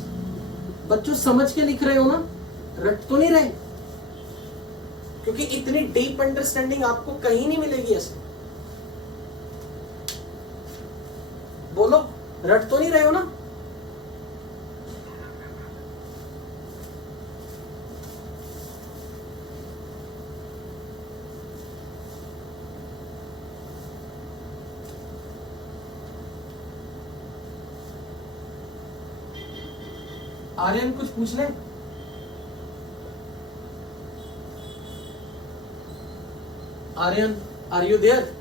बच्चों समझ के लिख रहे हो ना, रट तो नहीं रहे? क्योंकि इतनी डीप अंडरस्टैंडिंग आपको कहीं नहीं मिलेगी ऐसे. बोलो, रट तो नहीं रहे हो ना? आर्यन कुछ पूछ ले? Aryan, are you there?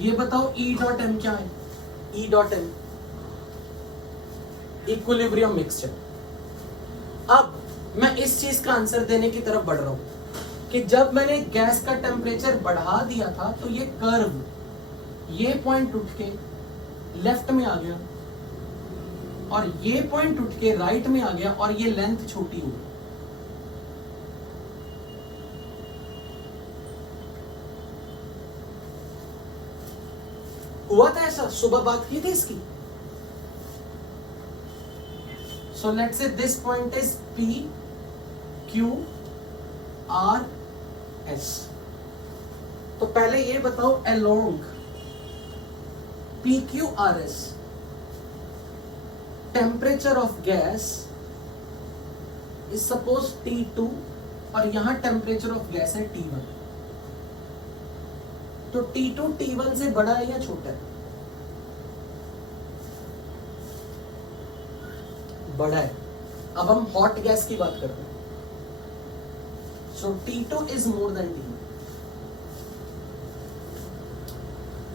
ये बताओ E डॉट एम क्या है? E dot M equilibrium mixture. अब मैं इस चीज का आंसर देने की तरफ बढ़ रहा हूं कि जब मैंने गैस का टेम्परेचर बढ़ा दिया था तो ये कर्व, ये पॉइंट उठ के लेफ्ट में आ गया और ये पॉइंट उठ के राइट में आ गया और ये लेंथ छोटी हो गई. हुआ था ऐसा? सुबह बात की थी इसकी. So let's say this point is P Q R S. तो पहले ये बताओ along P Q R S temperature of gas is suppose T2 और यहां टेम्परेचर ऑफ गैस है T1. तो T2 T1 से बड़ा है या छोटा है? बड़ा है. अब हम हॉट गैस की बात करते हैं. सो T2 is more then T1.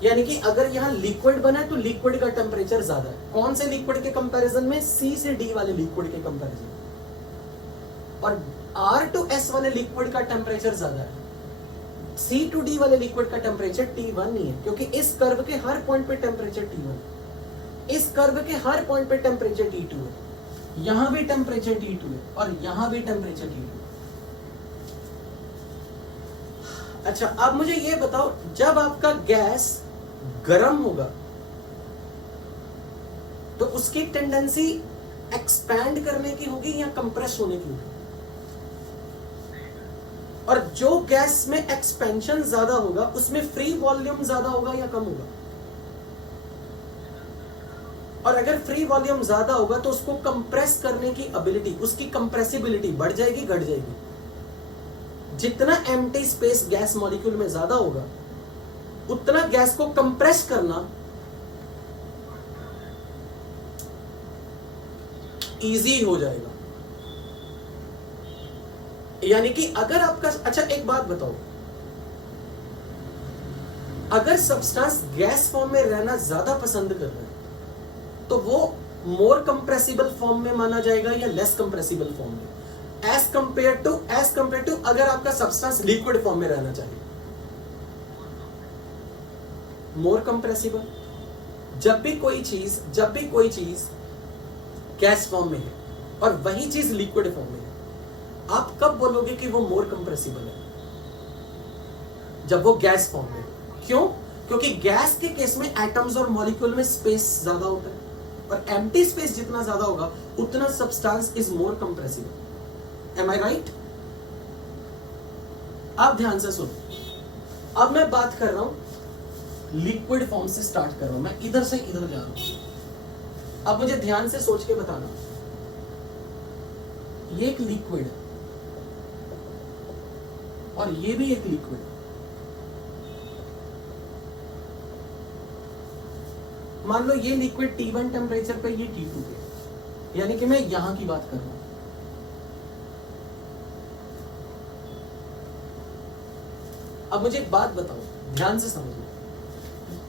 यानी कि अगर यहां लिक्विड बना है तो लिक्विड का टेम्परेचर ज्यादा है. कौन से लिक्विड के कंपैरिजन में? C से D वाले लिक्विड के कंपैरिजन. और R to S वाले लिक्विड का टेम्परेचर ज्यादा है. C to D वाले लिक्विड का टेम्परेचर T1 नहीं है, क्योंकि इस कर्व के हर पॉइंट पे टेम्परेचर T1, इस कर्व के हर पॉइंट पे टेम्परेचर T2 है, यहां भी टेम्परेचर T2 है और यहां भी टेम्परेचर T2 है. अच्छा, अब मुझे ये बताओ, जब आपका गैस गर्म होगा तो उसकी टेंडेंसी एक्सपैंड करने की होगी या कंप्रेस होने की होगी? और जो गैस में एक्सपेंशन ज्यादा होगा उसमें फ्री वॉल्यूम ज्यादा होगा या कम होगा? और अगर फ्री वॉल्यूम ज्यादा होगा तो उसको कंप्रेस करने की एबिलिटी, उसकी कंप्रेसिबिलिटी बढ़ जाएगी घट जाएगी। जितना एम्प्टी स्पेस गैस मॉलिक्यूल में ज्यादा होगा उतना गैस को कंप्रेस करना इजी हो जाएगा। यानी कि अगर आपका, अच्छा एक बात बताओ, अगर सब्सटेंस गैस फॉर्म में रहना ज्यादा पसंद कर रहा है तो वो मोर कंप्रेसिबल फॉर्म में माना जाएगा या लेस कंप्रेसिबल फॉर्म में, एज कंपेयर टू अगर आपका सब्सटेंस लिक्विड फॉर्म में रहना चाहिए? मोर कंप्रेसिबल। जब भी कोई चीज गैस फॉर्म में है और वही चीज लिक्विड फॉर्म में है, आप कब बोलोगे कि वो मोर कंप्रेसिबल है? जब वो गैस फॉर्म में। क्यों? क्योंकि गैस के केस में एटम्स और मॉलिक्यूल में स्पेस ज्यादा होता है और एम्प्टी स्पेस जितना ज्यादा होगा उतना substance is more compressible. Am I right? आप ध्यान से सुनो। अब मैं बात कर रहा हूं लिक्विड फॉर्म से, स्टार्ट कर रहा हूं मैं, इधर से इधर जा रहा हूं। अब मुझे ध्यान से सोच के बताना, ये एक लिक्विड है और ये भी एक लिक्विड है। मान लो ये लिक्विड T1 टेम्परेचर पे, ये T2 पे, यानी कि मैं यहां की बात कर रहा हूं। अब मुझे एक बात बताओ, ध्यान से समझो।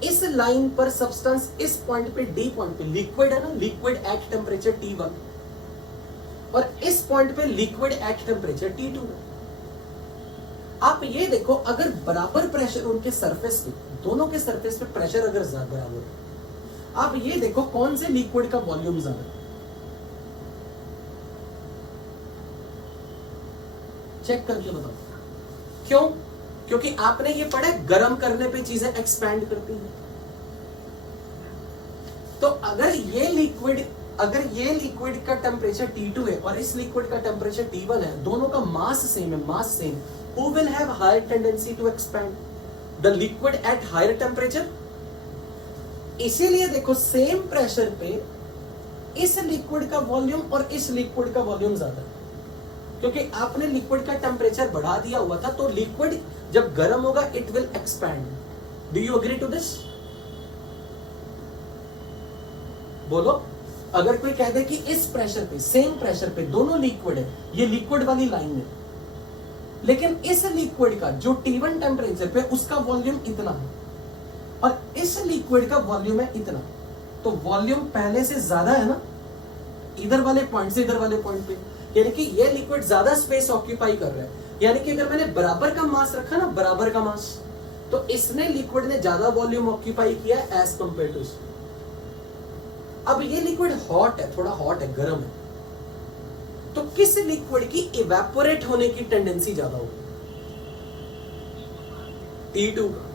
इस लाइन पर सब्सटेंस इस पॉइंट पे, D पॉइंट पे लिक्विड है ना, लिक्विड एट टेम्परेचर T1, और इस पॉइंट पे लिक्विड एट टेम्परेचर T2 है। आप ये देखो, अगर बराबर प्रेशर उनके सरफेस पे, दोनों के सरफेस पे प्रेशर अगर बराबर है, आप ये देखो कौन से लिक्विड का वॉल्यूम ज्यादा है, चेक करके बताओ। क्यों? क्योंकि आपने ये पढ़ा, गर्म करने पे चीजें एक्सपैंड करती हैं। तो अगर ये लिक्विड का टेम्परेचर T2 है और इस लिक्विड का टेम्परेचर T1 है, दोनों का मास सेम है, mass same, who will have higher tendency to expand? The liquid at higher temperature? इसीलिए देखो, सेम प्रेशर पे इस लिक्विड का वॉल्यूम और इस लिक्विड का वॉल्यूम ज्यादा है, क्योंकि आपने लिक्विड का टेम्परेचर बढ़ा दिया हुआ था। तो लिक्विड जब गर्म होगा it will expand. Do you agree to this? बोलो। अगर कोई कह दे कि इस प्रेशर पे, सेम प्रेशर पे दोनों लिक्विड है, ये लिक्विड वाली लाइन है, लेकिन इस लिक्विड का जो T1 टेम्परेचर पे उसका वॉल्यूम इतना है और इस लिक्विड का वॉल्यूम है इतना, तो वॉल्यूम पहले से ज्यादा है ना, इधर वाले पॉइंट से इधर वाले पॉइंट पे, यानी कि ये लिक्विड ज्यादा स्पेस ऑक्यूपाई कर रहा है। यानी कि अगर मैंने बराबर का मास रखा ना, बराबर का मास, तो इसने, लिक्विड ने ज्यादा वॉल्यूम ऑक्यूपाई किया एज कंपेयर टू। अब ये लिक्विड हॉट है, थोड़ा हॉट है, गर्म है, तो किस लिक्विड की इवेपोरेट होने की टेंडेंसी ज्यादा होगी? T2 का।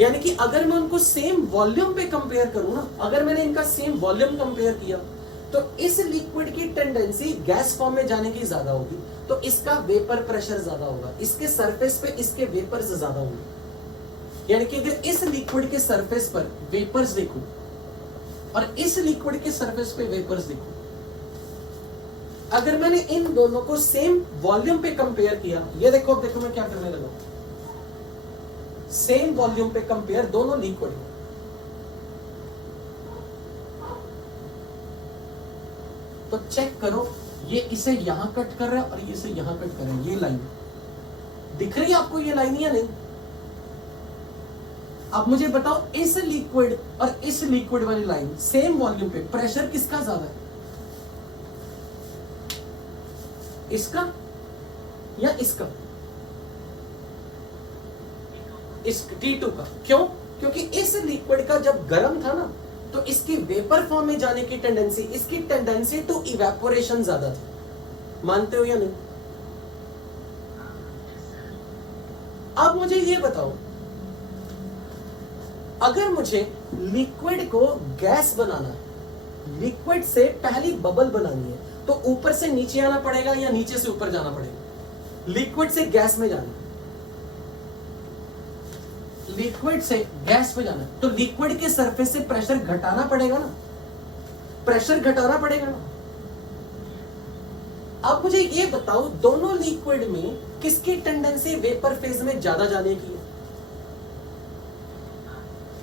यानी कि अगर मैं उनको सेम वॉल्यूम पे कंपेयर करूं ना, अगर मैंने इनका सेम वॉल्यूम कंपेयर किया, तो इस लिक्विड की टेंडेंसी गैस फॉर्म में जाने की ज्यादा होगी, तो इसका वेपर प्रेशर ज्यादा होगा, इसके सरफेस पे इसके वेपर्स ज्यादा होंगे। यानी कि अगर इस लिक्विड के सरफेस पर वेपर्स देखो और इस लिक्विड के सरफेस पे वेपर्स देखो, अगर मैंने इन दोनों को सेम वॉल्यूम पे कंपेयर किया, ये देखो, अब देखो मैं क्या करने लगा, सेम वॉल्यूम पे कंपेयर दोनों लिक्विड, तो चेक करो, ये इसे यहां कट कर रहा है और ये इसे यहां कट कर रहा है। ये लाइन दिख रही है आपको, ये लाइन या नहीं? अब मुझे बताओ, इस लिक्विड और इस लिक्विड वाली लाइन सेम वॉल्यूम पे प्रेशर किसका ज्यादा है, इसका या इसका? इस T2 का। क्यों? क्योंकि इस लिक्विड का जब गर्म था ना, तो इसकी वेपर फॉर्म में जाने की टेंडेंसी, इसकी टेंडेंसी टू इवेपोरेशन ज्यादा थी। मानते हो या नहीं? अब मुझे ये बताओ, अगर मुझे लिक्विड को गैस बनाना है, लिक्विड से पहली बबल बनानी है, तो ऊपर से नीचे आना पड़ेगा या नीचे से ऊपर जाना पड़ेगा? लिक्विड से गैस में जाना, लिक्विड से गैस पे जाना है तो लिक्विड के सरफेस से प्रेशर घटाना पड़ेगा ना, प्रेशर घटाना पड़ेगा ना। अब मुझे ये बताओ दोनों लिक्विड में किसकी टेंडेंसी वेपर फेज में ज्यादा जाने की है?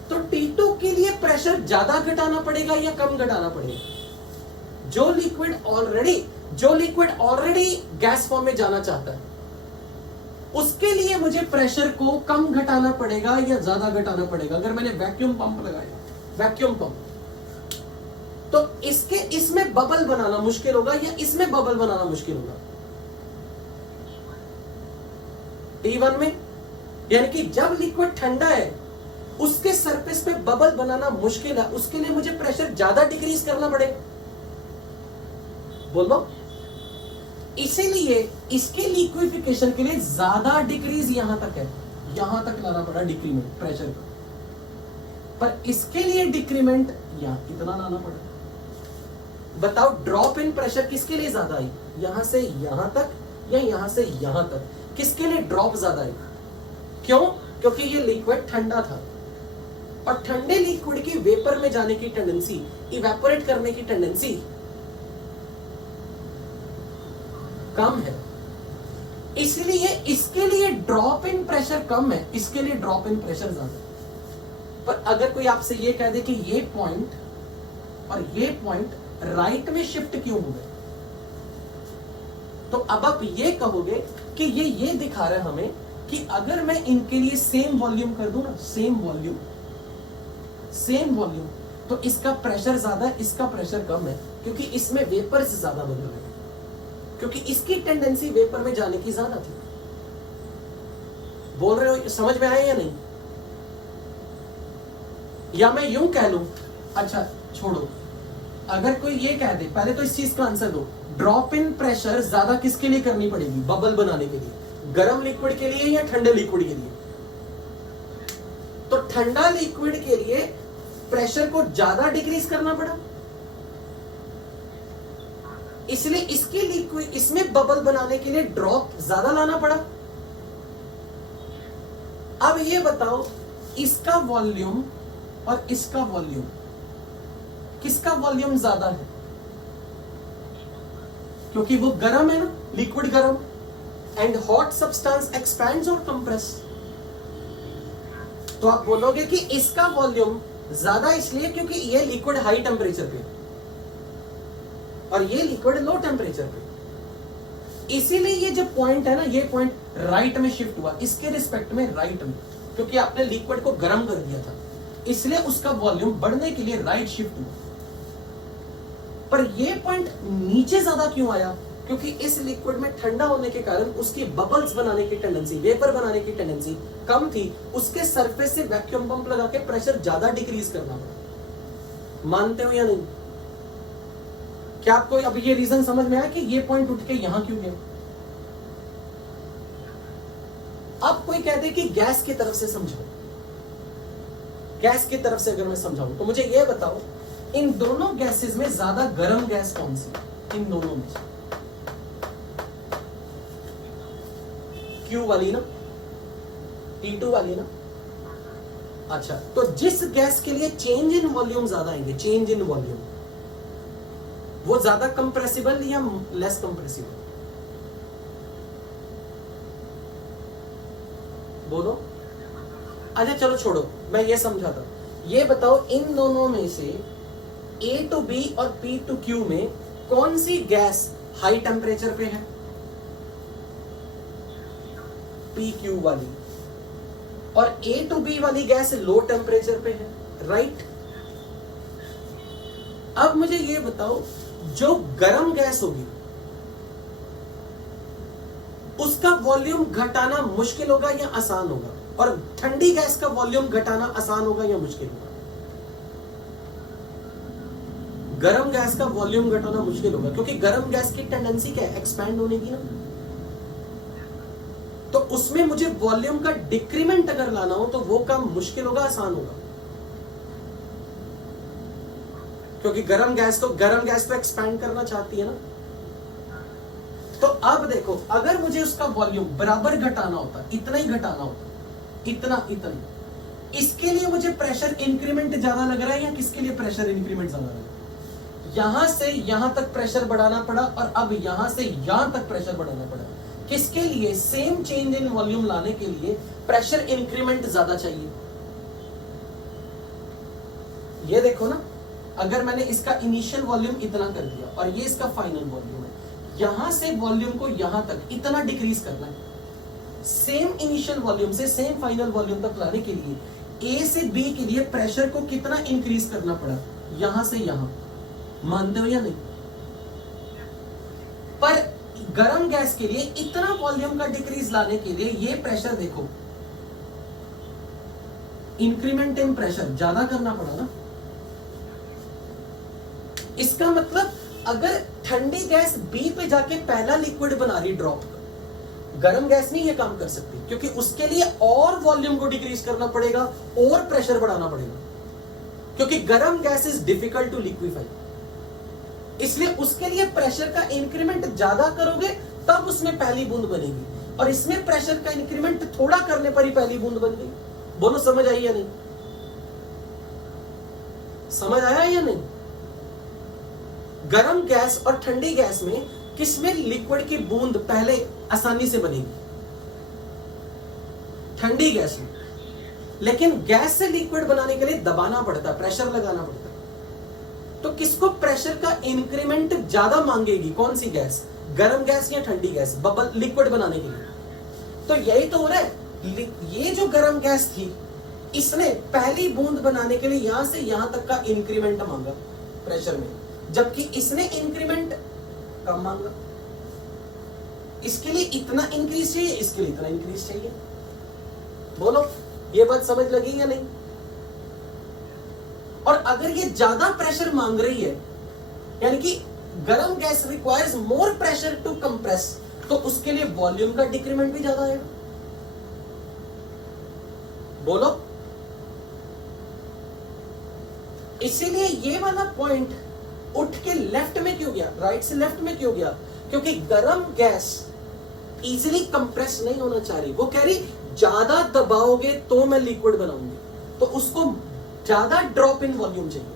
तो T2 के लिए प्रेशर ज्यादा घटाना पड़ेगा या कम घटाना पड़ेगा? जो लिक्विड ऑलरेडी गैस फॉर्म में जाना चाहता है उसके लिए मुझे प्रेशर को कम घटाना पड़ेगा या ज्यादा घटाना पड़ेगा? अगर मैंने वैक्यूम पंप लगाया, वैक्यूम पंप, तो इसमें बबल बनाना मुश्किल होगा या इसमें बबल बनाना मुश्किल होगा? T1 में, यानी कि जब लिक्विड ठंडा है उसके सरफेस पे बबल बनाना मुश्किल है, उसके लिए मुझे प्रेशर ज्यादा डिक्रीज करना पड़ेगा। बोलो, इसीलिए इसके लिक्विफिकेशन के लिए ज्यादा डिक्रीज यहां तक है, यहां तक लाना पड़ा डिक्रीमेंट प्रेशर का, पर इसके लिए डिक्रीमेंट यहां कितना लाना पड़ा? बताओ ड्रॉप इन प्रेशर किसके लिए ज्यादा आई, यहां से यहां तक या यहां से यहां तक? किसके लिए ड्रॉप ज्यादा आई? क्यों? क्योंकि ये लिक्विड ठंडा था और ठंडे लिक्विड की वेपर में जाने की टेंडेंसी, इवेपोरेट करने की टेंडेंसी कम है, इसलिए इसके लिए ड्रॉप इन प्रेशर कम है, इसके लिए ड्रॉप इन प्रेशर ज्यादा है। पर अगर कोई आपसे ये कह दे कि ये पॉइंट और ये पॉइंट राइट में शिफ्ट क्यों हो गए, तो अब आप ये कहोगे कि ये दिखा रहा है हमें कि अगर मैं इनके लिए सेम वॉल्यूम कर दूं ना, सेम वॉल्यूम, तो इसका प्रेशर ज्यादा है, इसका प्रेशर कम है, क्योंकि इसमें वेपर से ज्यादा बदल रहे हैं, क्योंकि इसकी टेंडेंसी वेपर में जाने की ज्यादा थी। बोल रहे हो, समझ में आया या नहीं? या मैं यूं कह लूं, अच्छा छोड़ो, अगर कोई ये कह दे, पहले तो इस चीज का आंसर दो, ड्रॉप इन प्रेशर ज्यादा किसके लिए करनी पड़ेगी बबल बनाने के लिए, गर्म लिक्विड के लिए या ठंडे लिक्विड के लिए? तो ठंडा लिक्विड के लिए प्रेशर को ज्यादा डिक्रीज करना पड़ा, इसलिए इसके लिक्विड इसमें बबल बनाने के लिए ड्रॉप ज्यादा लाना पड़ा। अब ये बताओ इसका वॉल्यूम और इसका वॉल्यूम, किसका वॉल्यूम ज्यादा है? क्योंकि वो गर्म है ना, लिक्विड गर्म, एंड हॉट सब्सटेंस एक्सपैंड्स और कंप्रेस। तो आप बोलोगे कि इसका वॉल्यूम ज्यादा इसलिए क्योंकि ये लिक्विड हाई टेम्परेचर पे और ये लिक्विड लो टेम्परेचर पे, इसीलिए ये जो पॉइंट है ना, ये पॉइंट राइट में शिफ्ट हुआ, इसके रिस्पेक्ट में राइट में, क्योंकि आपने लिक्विड को गर्म कर दिया था, इसलिए उसका वॉल्यूम बढ़ने के लिए राइट शिफ्ट हुआ। पर ये पॉइंट नीचे ज्यादा क्यों आया? क्योंकि इस लिक्विड में ठंडा होने के कारण उसकी बबल्स बनाने की टेंडेंसी, वेपर बनाने की टेंडेंसी कम थी, उसके सरफेस से वैक्यूम पंप लगा के प्रेशर ज्यादा डिक्रीज करना पड़ा। मानते हो या नहीं? क्या आपको अब ये रीजन समझ में आया कि ये पॉइंट उठ के यहां क्यों गया? अब कोई कहते कि गैस की तरफ से समझाओ, गैस की तरफ से अगर मैं समझाऊं तो मुझे ये बताओ, इन दोनों गैसेस में ज्यादा गर्म गैस कौन सी? इन दोनों में Q वाली ना, T2 वाली ना। अच्छा, तो जिस गैस के लिए चेंज इन वॉल्यूम ज्यादा आएंगे, चेंज इन वॉल्यूम, वो ज्यादा कंप्रेसिबल या लेस कंप्रेसिबल? बोलो। अच्छा चलो छोड़ो, मैं ये समझाता हूं। ये बताओ इन दोनों में से A to B और P to Q में कौन सी गैस हाई टेम्परेचर पे है? PQ वाली। और A to B वाली गैस लो टेम्परेचर पे है, राइट? अब मुझे ये बताओ, जो गर्म गैस होगी उसका वॉल्यूम घटाना मुश्किल होगा या आसान होगा? और ठंडी गैस का वॉल्यूम घटाना आसान होगा या मुश्किल होगा? गर्म गैस का वॉल्यूम घटाना मुश्किल होगा, क्योंकि गर्म गैस की टेंडेंसी क्या है? एक्सपैंड होने की ना। तो उसमें मुझे वॉल्यूम का डिक्रीमेंट अगर लाना हो तो वो काम मुश्किल होगा, आसान होगा? क्योंकि गर्म गैस तो एक्सपैंड करना चाहती है ना। तो अब देखो, अगर मुझे उसका वॉल्यूम बराबर घटाना होता, इतना ही घटाना होता, इतना, इसके लिए मुझे प्रेशर इंक्रीमेंट ज्यादा लग रहा है या किसके लिए प्रेशर इंक्रीमेंट ज्यादा लग रहा है? यहां से यहां तक प्रेशर बढ़ाना पड़ा और अब यहां से यहां तक प्रेशर बढ़ाना पड़ा। किसके लिए? सेम चेंज इन वॉल्यूम लाने के लिए प्रेशर इंक्रीमेंट ज्यादा चाहिए। ये देखो ना, अगर मैंने इसका इनिशियल वॉल्यूम इतना कर दिया और ये इसका फाइनल वॉल्यूम है, यहां से वॉल्यूम को यहां तक इतना डिक्रीज करना है। सेम इनिशियल वॉल्यूम से सेम फाइनल वॉल्यूम तक लाने के लिए ए से बी के लिए प्रेशर को कितना इंक्रीज करना पड़ा? यहां से यहां। मानते हो या नहीं? पर गर्म गैस के लिए इतना वॉल्यूम का डिक्रीज लाने के लिए ये प्रेशर देखो, इंक्रीमेंट इन प्रेशर ज्यादा करना पड़ा ना। इसका मतलब अगर ठंडी गैस बी पे जाके पहला लिक्विड बना रही ड्रॉप, गर्म गैस नहीं ये काम कर सकती, क्योंकि उसके लिए और वॉल्यूम को डिक्रीज करना पड़ेगा और प्रेशर बढ़ाना पड़ेगा, क्योंकि गर्म gas is difficult to liquefy. इसलिए उसके लिए प्रेशर का इंक्रीमेंट ज्यादा करोगे तब उसमें पहली बूंद बनेगी, और इसमें प्रेशर का इंक्रीमेंट थोड़ा करने पर ही पहली बूंद बन गई। बोलो समझ आई या नहीं? समझ आया या नहीं? गर्म गैस और ठंडी गैस में किसमें लिक्विड की बूंद पहले आसानी से बनेगी? ठंडी गैस में। लेकिन गैस से लिक्विड बनाने के लिए दबाना पड़ता है, प्रेशर लगाना पड़ता है। तो किसको प्रेशर का इंक्रीमेंट ज्यादा मांगेगी? कौन सी गैस? गर्म गैस या ठंडी गैस बबल लिक्विड बनाने के लिए? तो यही तो हो रहा है। ये जो गर्म गैस थी, इसने पहली बूंद बनाने के लिए यहां से यहां तक का इंक्रीमेंट मांगा प्रेशर में, जबकि इसने इंक्रीमेंट कम मांगा। इसके लिए इतना इंक्रीज चाहिए, इसके लिए इतना इंक्रीज चाहिए। बोलो ये बात समझ लगी या नहीं? और अगर ये ज्यादा प्रेशर मांग रही है, यानी कि गर्म gas requires more pressure to compress, तो उसके लिए वॉल्यूम का डिक्रीमेंट भी ज्यादा आएगा। बोलो। इसीलिए ये वाला पॉइंट उठ के लेफ्ट में क्यों गया, राइट से लेफ्ट में क्यों गया? क्योंकि गर्म गैस इजीली कंप्रेस नहीं होना चाह रही। वो कह रही ज्यादा दबाओगे तो मैं लिक्विड बनाऊंगी, तो उसको ज्यादा ड्रॉप इन वॉल्यूम चाहिए,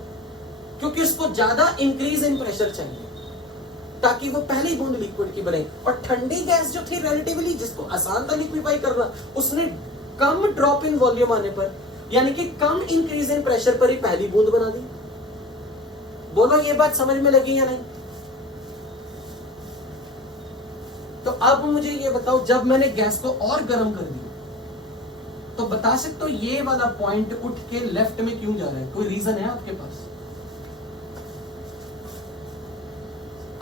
क्योंकि उसको ज्यादा इंक्रीज इन प्रेशर चाहिए ताकि वो पहली बूंद लिक्विड की बने। और ठंडी गैस जो थी रिलेटिवली, जिसको आसान था लिक्विफाई करना, उसने कम ड्रॉप इन वॉल्यूम आने पर, यानी कि कम इंक्रीज इन प्रेशर पर ही पहली बूंद बना दी। बोलो ये बात समझ में लगी या नहीं? तो अब मुझे ये बताओ, जब मैंने गैस को और गर्म कर दिया, तो बता सकते हो ये वाला पॉइंट उठ के लेफ्ट में क्यों जा रहा है? कोई रीजन है आपके पास?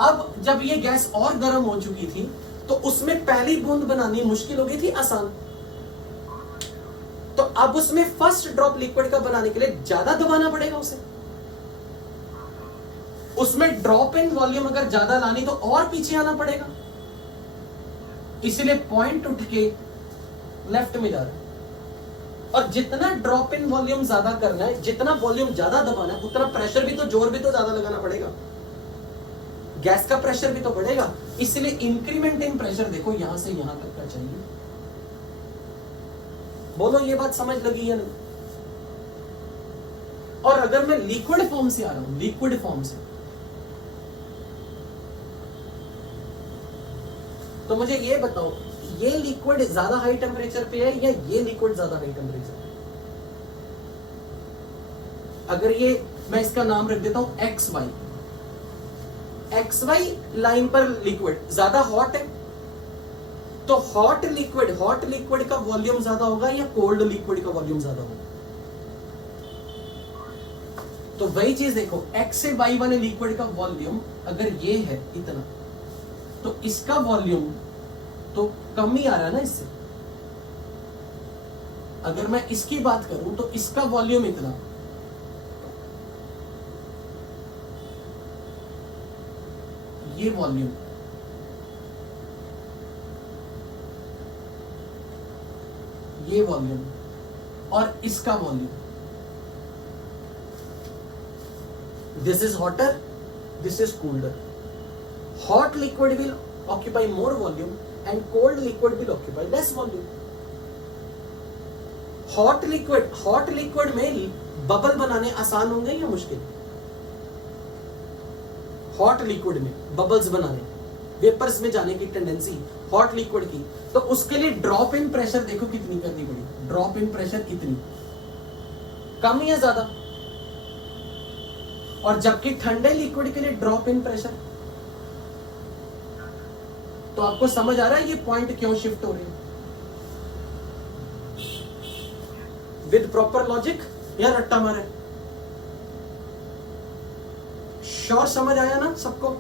अब जब ये गैस और गर्म हो चुकी थी, तो उसमें पहली बूंद बनानी मुश्किल हो गई थी, आसान। तो अब उसमें फर्स्ट ड्रॉप लिक्विड का बनाने के लिए ज्यादा दबाना पड़ेगा उसे। उसमें ड्रॉप इन वॉल्यूम अगर ज्यादा लानी तो और पीछे आना पड़ेगा। इसलिए पॉइंट उठ के लेफ्ट में जा रहा है। और जितना ड्रॉप इन वॉल्यूम ज्यादा करना है, जितना वॉल्यूम ज्यादा दबाना है, उतना प्रेशर भी तो, जोर भी तो ज्यादा लगाना पड़ेगा। गैस का प्रेशर भी तो बढ़ेगा। इसलिए इंक्रीमेंट इन प्रेशर देखो यहां से यहां तक का चाहिए। बोलो ये बात समझ लगी या नहीं? और अगर मैं लिक्विड फॉर्म से आ रहा हूं, लिक्विड फॉर्म से, तो मुझे ये बताओ, ये लिक्विड ज्यादा हाई टेम्परेचर पे है या ये लिक्विड ज्यादा हाई टेम्परेचर पे? अगर ये मैं इसका नाम रख देता हूं X Y, X Y line पर लिक्विड ज्यादा हॉट है, तो हॉट लिक्विड का वॉल्यूम ज्यादा होगा या कोल्ड लिक्विड का वॉल्यूम ज्यादा होगा? तो वही चीज देखो, एक्स से वाई वाले लिक्विड का वॉल्यूम अगर ये है इतना, तो इसका वॉल्यूम तो कम ही आ रहा है ना इससे। अगर मैं इसकी बात करूं तो इसका वॉल्यूम इतना, ये वॉल्यूम, ये वॉल्यूम, और इसका volume. This is hotter, this is cooler. Hot liquid will occupy more volume and cold liquid will occupy less volume. Hot liquid में बबल बनाने आसान होंगे या मुश्किल? हॉट लिक्विड में बबल्स बनाने, वेपर्स में जाने की टेंडेंसी हॉट लिक्विड की, तो उसके लिए ड्रॉप इन प्रेशर देखो कितनी करनी पड़ी। ड्रॉप इन प्रेशर इतनी, कम या ज्यादा? और जबकि ठंडे लिक्विड के लिए ड्रॉप इन प्रेशर। तो आपको समझ आ रहा है ये पॉइंट क्यों शिफ्ट हो रहे हैं? विद प्रॉपर लॉजिक या रट्टा मारे? श्योर समझ आया ना सबको?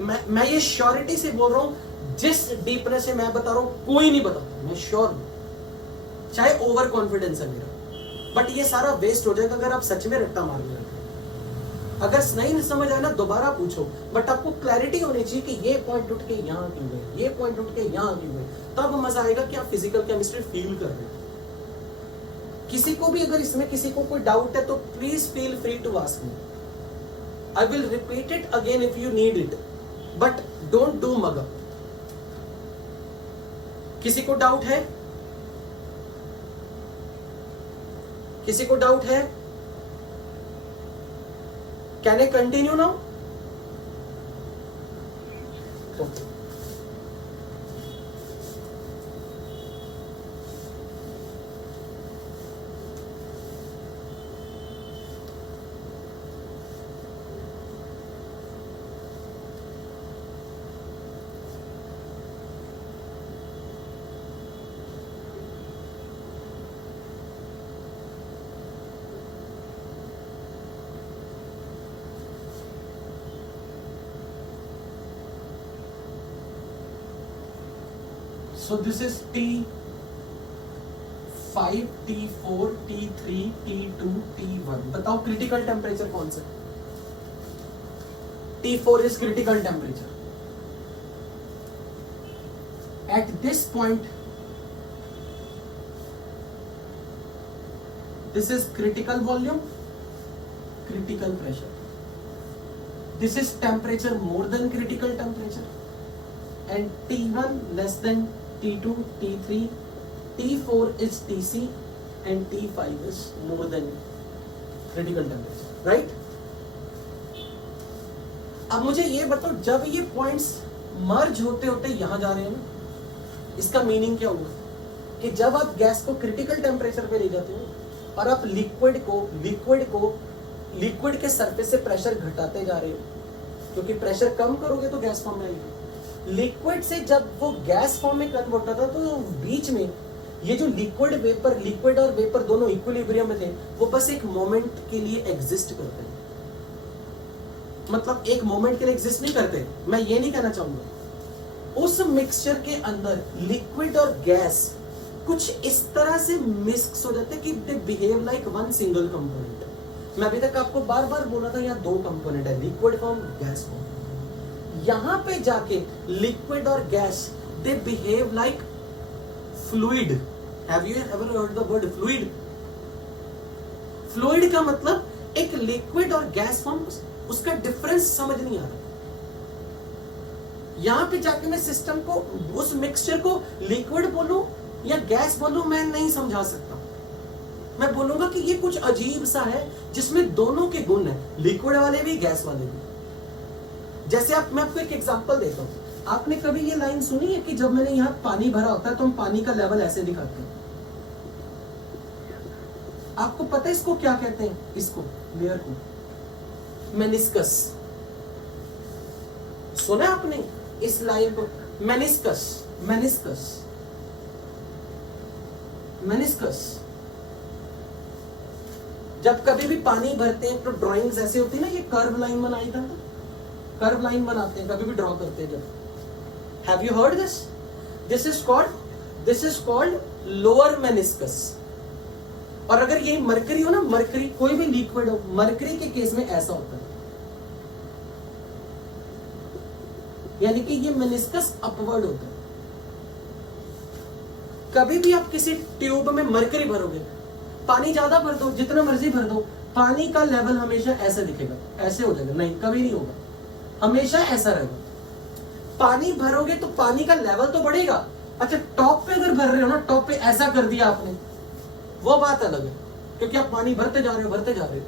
मैं ये श्योरिटी से बोल रहा हूं, जिस डीपनेस से मैं बता रहा हूं कोई नहीं बताता, मैं श्योर हूं, चाहे ओवर कॉन्फिडेंस है मेरा, बट ये सारा वेस्ट हो जाएगा अगर आप सच में रट्टा मार रहे हो। अगर नहीं समझ आया ना दोबारा पूछो, बट आपको क्लैरिटी होनी चाहिए कि ये पॉइंट उठ के यहां क्यों गए, ये पॉइंट उठ के यहां क्यों गए, तब मजा आएगा कि आप फिजिकल केमिस्ट्री फील कर रहे हो। किसी को भी अगर इसमें किसी को कोई डाउट है तो please feel free to ask me, I will repeat it again if you need it, but don't do mug up. किसी को डाउट है? किसी को डाउट है? Can I continue now? Okay. So this is T5, T4, T3, T2, T1। बताओ critical temperature कौन सा? T4 is critical temperature. At this point, this is critical volume, critical pressure. This is temperature more than critical temperature, and T1 less than T2, T3, T4 is TC, and T5 is more than critical temperature, right? अब मुझे ये बताओ, जब ये points मर्ज होते होते यहां जा रहे हैं ना, इसका मीनिंग क्या हुआ? कि जब आप गैस को क्रिटिकल टेम्परेचर पे ले जाते हो और आप लिक्विड के सरफेस से प्रेशर घटाते जा रहे हो, क्योंकि प्रेशर कम करोगे तो गैस फॉर्म में आएगी। लिक्विड से जब वो गैस फॉर्म में कन्वर्ट होता था तो बीच में ये जो लिक्विड और वेपर दोनों इक्विलिब्रियम में थे, वो बस एक मोमेंट के लिए एग्जिस्ट करते हैं। मतलब एक मोमेंट के लिए एग्जिस्ट नहीं करते, मैं ये नहीं कहना चाहूंगा। उस मिक्सचर के अंदर लिक्विड और गैस कुछ इस तरह से मिक्स हो जाते कि दे behave like one single component. मैं अभी तक आपको बार बार बोला था यहाँ दो कंपोनेंट है, लिक्विड फॉर्म, गैस फॉर्म। यहां पे जाके लिक्विड और gas they behave like fluid. Have you ever heard the word fluid? Fluid का मतलब एक लिक्विड और गैस फॉर्म, उसका डिफरेंस समझ नहीं आ रहा। यहां पे जाके मैं सिस्टम को, उस मिक्सचर को लिक्विड बोलूं या गैस बोलूं, मैं नहीं समझा सकता। मैं बोलूंगा कि ये कुछ अजीब सा है जिसमें दोनों के गुण है, लिक्विड वाले भी गैस वाले भी। जैसे मैं आपको एक एग्जांपल देता हूं। आपने कभी ये लाइन सुनी है कि जब मैंने यहां पानी भरा होता है तो हम पानी का लेवल ऐसे दिखाते हैं? आपको पता है इसको क्या कहते हैं? इसको, लेयर को, मेनिस्कस। सुना आपने इस लाइन को? Meniscus, meniscus, meniscus. जब कभी भी पानी भरते हैं तो ड्राइंग्स ऐसे होती है ना, ये कर्व लाइन बनाई था, कर्व लाइन बनाते हैं कभी भी ड्रॉ करते हैं जब। Have you heard this? This is called lower meniscus. और अगर ये मरकरी हो ना, मरकरी, कोई भी लिक्विड हो, मरकरी के केस में ऐसा होता है, यानी कि ये मेनिस्कस अपवर्ड होता है। कभी भी आप किसी ट्यूब में मरकरी भरोगे, पानी ज्यादा भर दो, जितना मर्जी भर दो, पानी का लेवल हमेशा ऐसे दिखेगा, ऐसे हो जाएगा, नहीं कभी नहीं होगा, हमेशा ऐसा रहेगा। पानी भरोगे तो पानी का लेवल तो बढ़ेगा, अच्छा टॉप पे अगर भर रहे हो ना, टॉप पे ऐसा कर दिया आपने, वो बात अलग है, क्योंकि आप पानी भरते जा रहे हो भरते जा रहे हो।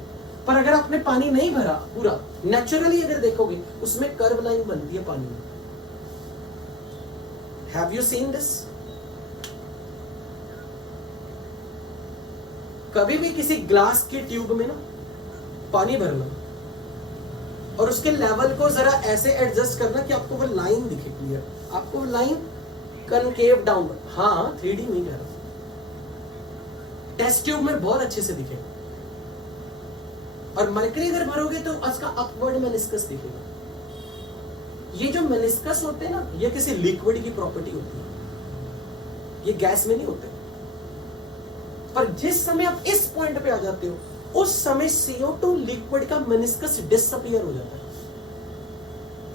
पर अगर आपने पानी नहीं भरा पूरा, नेचुरली अगर देखोगे उसमें कर्व लाइन बनती है पानी में। Have you seen this? कभी भी किसी ग्लास की ट्यूब में ना पानी भरना और उसके लेवल को जरा ऐसे एडजस्ट करना कि आपको वो लाइन दिखे क्लियर, आपको वो लाइन कनकेव डाउन, हाँ 3D नहीं कह रहा, टेस्ट ट्यूब में बहुत अच्छे से दिखेगा। और मरकरी अगर भरोगे तो उसका अपवर्ड मेनिस्कस दिखेगा। ये जो मेनिस्कस होते हैं ना, ये किसी लिक्विड की प्रॉपर्टी होती है, ये गैस में नहीं होते। पर जिस समय आप इस पॉइंट पे आ जाते हो, उस समय CO2 लिक्विड का मेनिस्कस डिसअपीयर हो जाता है,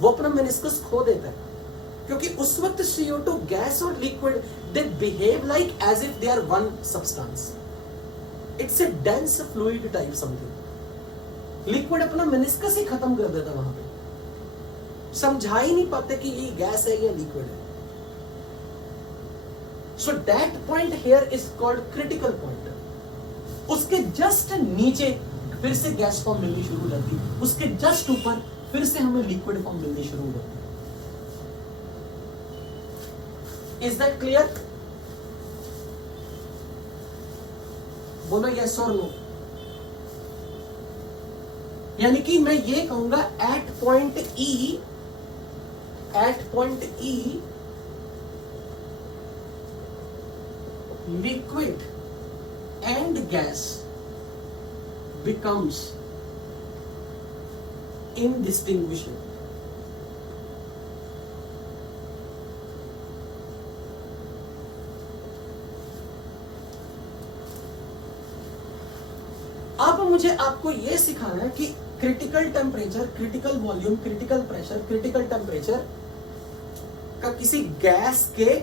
वो अपना मेनिस्कस खो देता है, क्योंकि उस वक्त CO2 गैस और liquid they behave like as if they are one substance, it's a dense fluid type something. Liquid अपना मेनिस्कस ही खत्म कर देता, वहां पे समझा ही नहीं पाते कि ये गैस है या लिक्विड है। So that point here is called critical point. उसके जस्ट नीचे फिर से गैस फॉर्म मिलनी शुरू हो जाती है, उसके जस्ट ऊपर फिर से हमें लिक्विड फॉर्म मिलनी शुरू हो जाती है। Is that clear? बोलो यस और नो। यानी कि मैं ये कहूंगा at point E liquid and gas becomes indistinguishable. अब मुझे आपको यह सिखाना है कि critical temperature, critical volume, critical pressure, critical temperature का किसी गैस के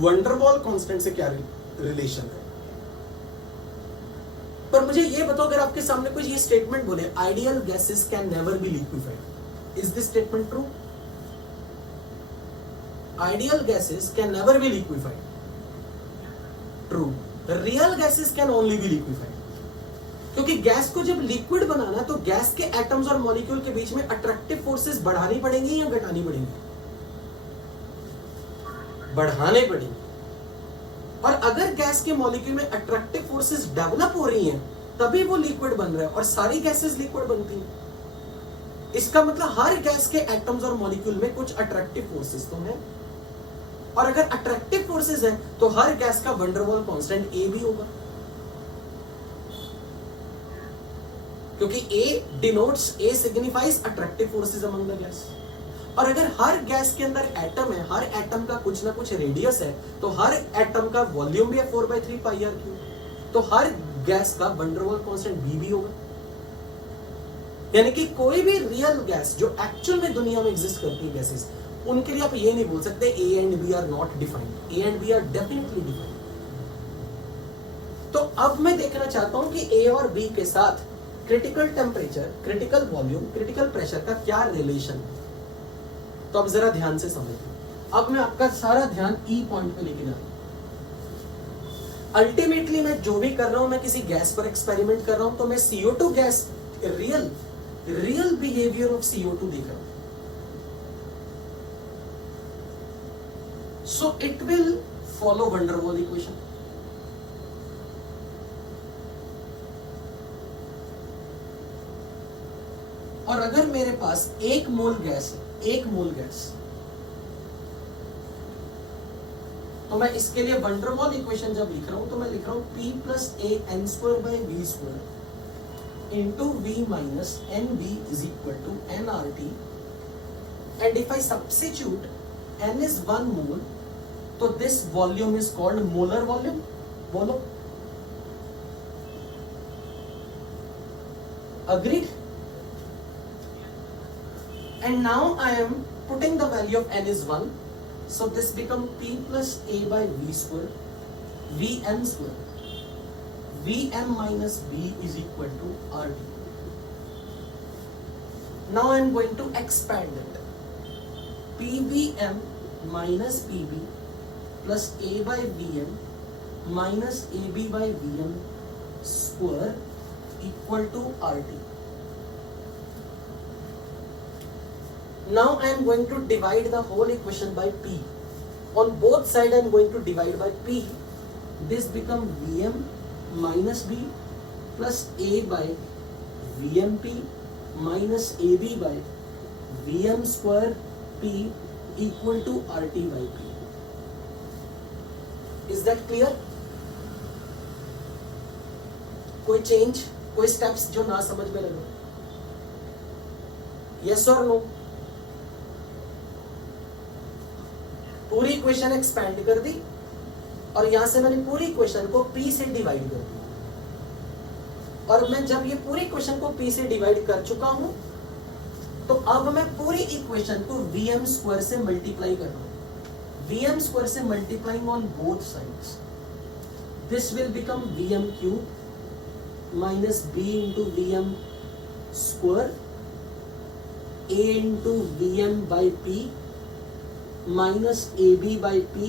वंडरवॉल कांस्टेंट से क्या रिलेशन है। पर मुझे ये बताओ, अगर आपके सामने कोई ये स्टेटमेंट बोले, ideal gases can never be liquefied, is this statement true? Ideal gases can never be liquefied, true. Real gases can only B liquefied. क्योंकि गैस को जब लिक्विड बनाना तो गैस के एटम्स और मॉलिक्यूल के बीच में अट्रैक्टिव फोर्सेस बढ़ानी पड़ेंगी या घटानी पड़ेंगी? बढ़ाने पड़ेंगे। और अगर गैस के मॉलिक्यूल में अट्रैक्टिव फोर्सेस डेवलप हो रही हैं, तभी वो लिक्विड बन रहा है, और सारी गैसेस लिक्विड बनती हैं। इसका मतलब हर गैस के एटम्स और मॉलिक्यूल में कुछ अट्रैक्टिव फोर्सेस तो है, और अगर अट्रैक्टिव फोर्सेस है तो हर गैस का वंडरवॉल कांस्टेंट A भी होगा, क्योंकि A denotes, A signifies attractive forces among the gas. और अगर हर गैस के अंदर एटम है, हर एटम का कुछ ना कुछ रेडियस है, तो हर एटम का वॉल्यूम भी है 4/3 πr³, तो हर गैस का वंडरवॉल कांस्टेंट B भी होगा। यानी कि कोई भी रियल गैस जो एक्चुअल में दुनिया में एग्जिस्ट करती है गैसेस, उनके लिए आप ये नहीं बोल सकते A and B are not defined, A and B are definitely defined. तो अब मैं देखना चाहता हूं कि A और B के साथ critical temperature, critical volume, critical pressure का क्या रिलेशन है। तो अब जरा ध्यान से समझिए। अब मैं आपका सारा ध्यान E पॉइंट पे लेके जा रहा हूं। अल्टीमेटली मैं जो भी कर रहा हूं, मैं किसी गैस पर एक्सपेरिमेंट कर रहा हूं, तो मैं CO2 gas real behaviour of CO2 देख रहा हूं। So it will follow van der Waals equation. और अगर मेरे पास 1 मोल गैस है, 1 मोल गैस, तो मैं इसके लिए वंडरवॉल इक्वेशन जब लिख रहा हूं तो मैं लिख रहा हूं P + A n² / V² into V minus NV is equal to nRT, and if I substitute n is 1 mole, तो this volume is called molar volume। बोलो, agreed? And now I am putting the value of n is 1, so this becomes P + A by V², Vn², Vm minus B is equal to RT. Now I am going to expand it. PVm minus PB plus A by V M minus A B by V M square equal to R T. Now I am going to divide the whole equation by p. On both sides I am going to divide by p. This become Vm minus b plus a by Vmp minus ab by Vm square p equal to RT by p. Is that clear? कोई change, कोई steps जो ना समझ में लगे? Yes or no? पूरी equation expand कर दी और यहां से मैंने पूरी इक्वेशन को p से डिवाइड कर दिया. और मैं जब ये पूरी इक्वेशन को p से डिवाइड कर चुका हूं तो अब मैं पूरी इक्वेशन को vm स्क्वायर से मल्टीप्लाई कर रहा हूं. vm स्क्वायर से multiplying on both sides, this will become vm cube minus b into vm square a into vm by p minus A B by P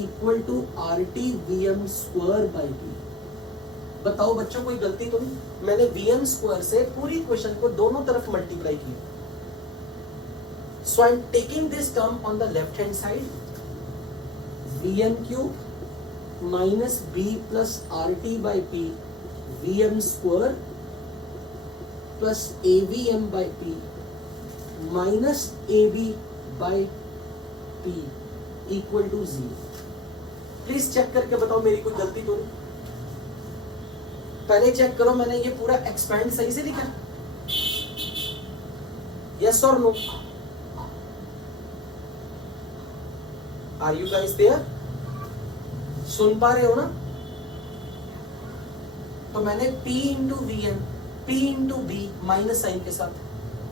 equal to R T V M square by P. बताओ बच्चों कोई गलती तो नहीं? मैंने we M square से पूरी equation को दोनों तरफ मल्टीप्लाई किया. So I am taking this term on the left hand side, V M cube minus B plus R T by P V M square plus A V M by P minus A B by P equal to 0. Please check करके बताओ मेरी कोई गलती तो नहीं? पहले check करो मैंने ये पूरा एक्सपेंड सही से लिखा? यस और no? Are you guys there? सुन पा रहे हो ना? तो मैंने p into V M, p into B minus sign के साथ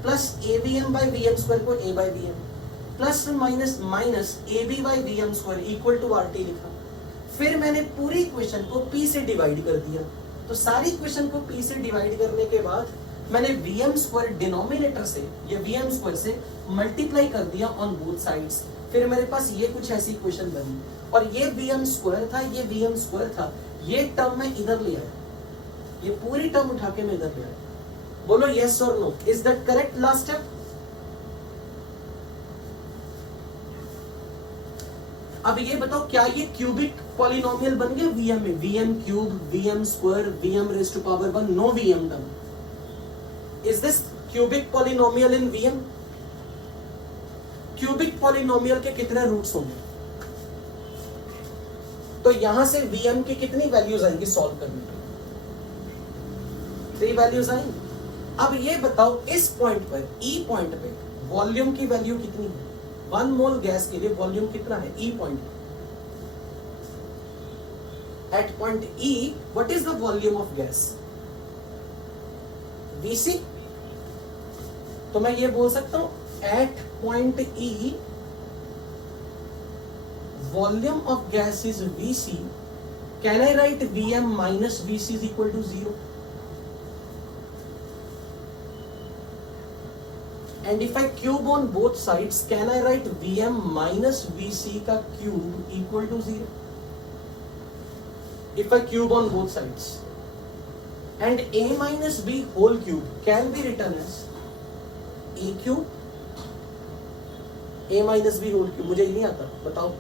plus A V M by V M square को a by V M plus minus minus A B by V M square equal to R T लिखा. फिर मैंने पूरी equation को p से divide कर दिया. तो सारी इक्वेशन को p से डिवाइड करने के बाद मैंने वी एम स्क्वायर डिनोमिनेटर से या वी एम स्क्वायर से मल्टीप्लाई कर दिया ऑन बोथ साइड्स. फिर मेरे पास ये कुछ ऐसी इक्वेशन बनी और ये वी एम स्क्वायर था, ये वी एम स्क्वायर था, ये टर्म मैं इधर ले आया, ये पूरी टर्म उठा के मैं इधर ले आया. बोलो यस और no? Is that correct last step? अब ये बताओ क्या ये क्यूबिक पॉलिनोमियल बन गया वीएम में? VM cube, VM square, VM raise to power 1, no VM term. Is this cubic polynomial in VM? Cubic polynomial के कितने रूट्स होंगे? तो यहां से वीएम की कितनी वैल्यूज आएंगी सॉल्व करने के? 3 वैल्यूज आएंगी. अब ये बताओ इस पॉइंट पर, ई पॉइंट पे वॉल्यूम की वैल्यू कितनी है? 1 मोल गैस के लिए वॉल्यूम कितना है E point? At point E what is the volume of gas? Vc. तो मैं ये बोल सकता हूं at point E volume of gas is Vc. Can I write Vm minus Vc is equal to 0? And if I cube on both sides, can I write Vm minus Vc का cube equal to 0? If I cube on both sides, and a minus b whole cube can be written as a cube, a minus b whole cube. मुझे नहीं आता, बताओ.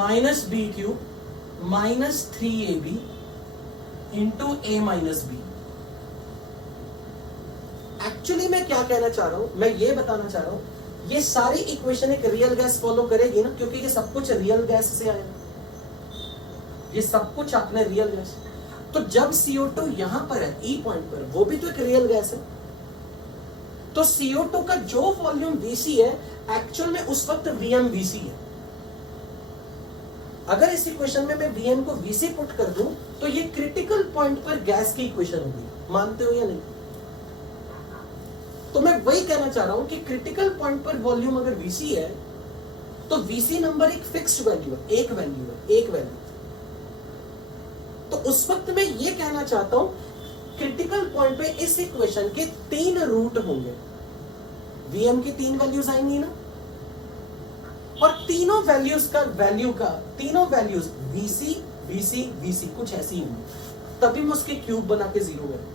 Minus b cube minus 3ab into a minus b. Actually मैं क्या कहना चाह रहा हूं, मैं ये बताना चाह रहा हूं ये सारी इक्वेशन एक रियल गैस फॉलो करेगी ना, क्योंकि ये सब कुछ रियल गैस से आया, ये सब कुछ आपने रियल गैस. तो जब CO2 यहां पर है ई पॉइंट पर, वो भी तो एक रियल गैस है. तो CO2 का जो वॉल्यूम Vc है एक्चुअल में उस वक्त Vm Vc है. अगर इस इक्वेशन में मैं Vm को Vc पुट कर दूं तो ये क्रिटिकल पॉइंट पर गैस की इक्वेशन होगी. मानते हो या नहीं? तो मैं वही कहना चाह रहा हूं कि क्रिटिकल पॉइंट पर वॉल्यूम अगर Vc है तो Vc नंबर एक फिक्स्ड वैल्यू है, एक वैल्यू. तो उस वक्त मैं ये कहना चाहता हूं क्रिटिकल पॉइंट पे इस इक्वेशन के 3 रूट होंगे. Vm की 3 वैल्यूज आएंगी ना, और तीनों वैल्यूज का तीनों वैल्यूज VC VC VC कुछ ऐसी ही होंगी, तभी मैं उसके क्यूब बना के जीरो करूं।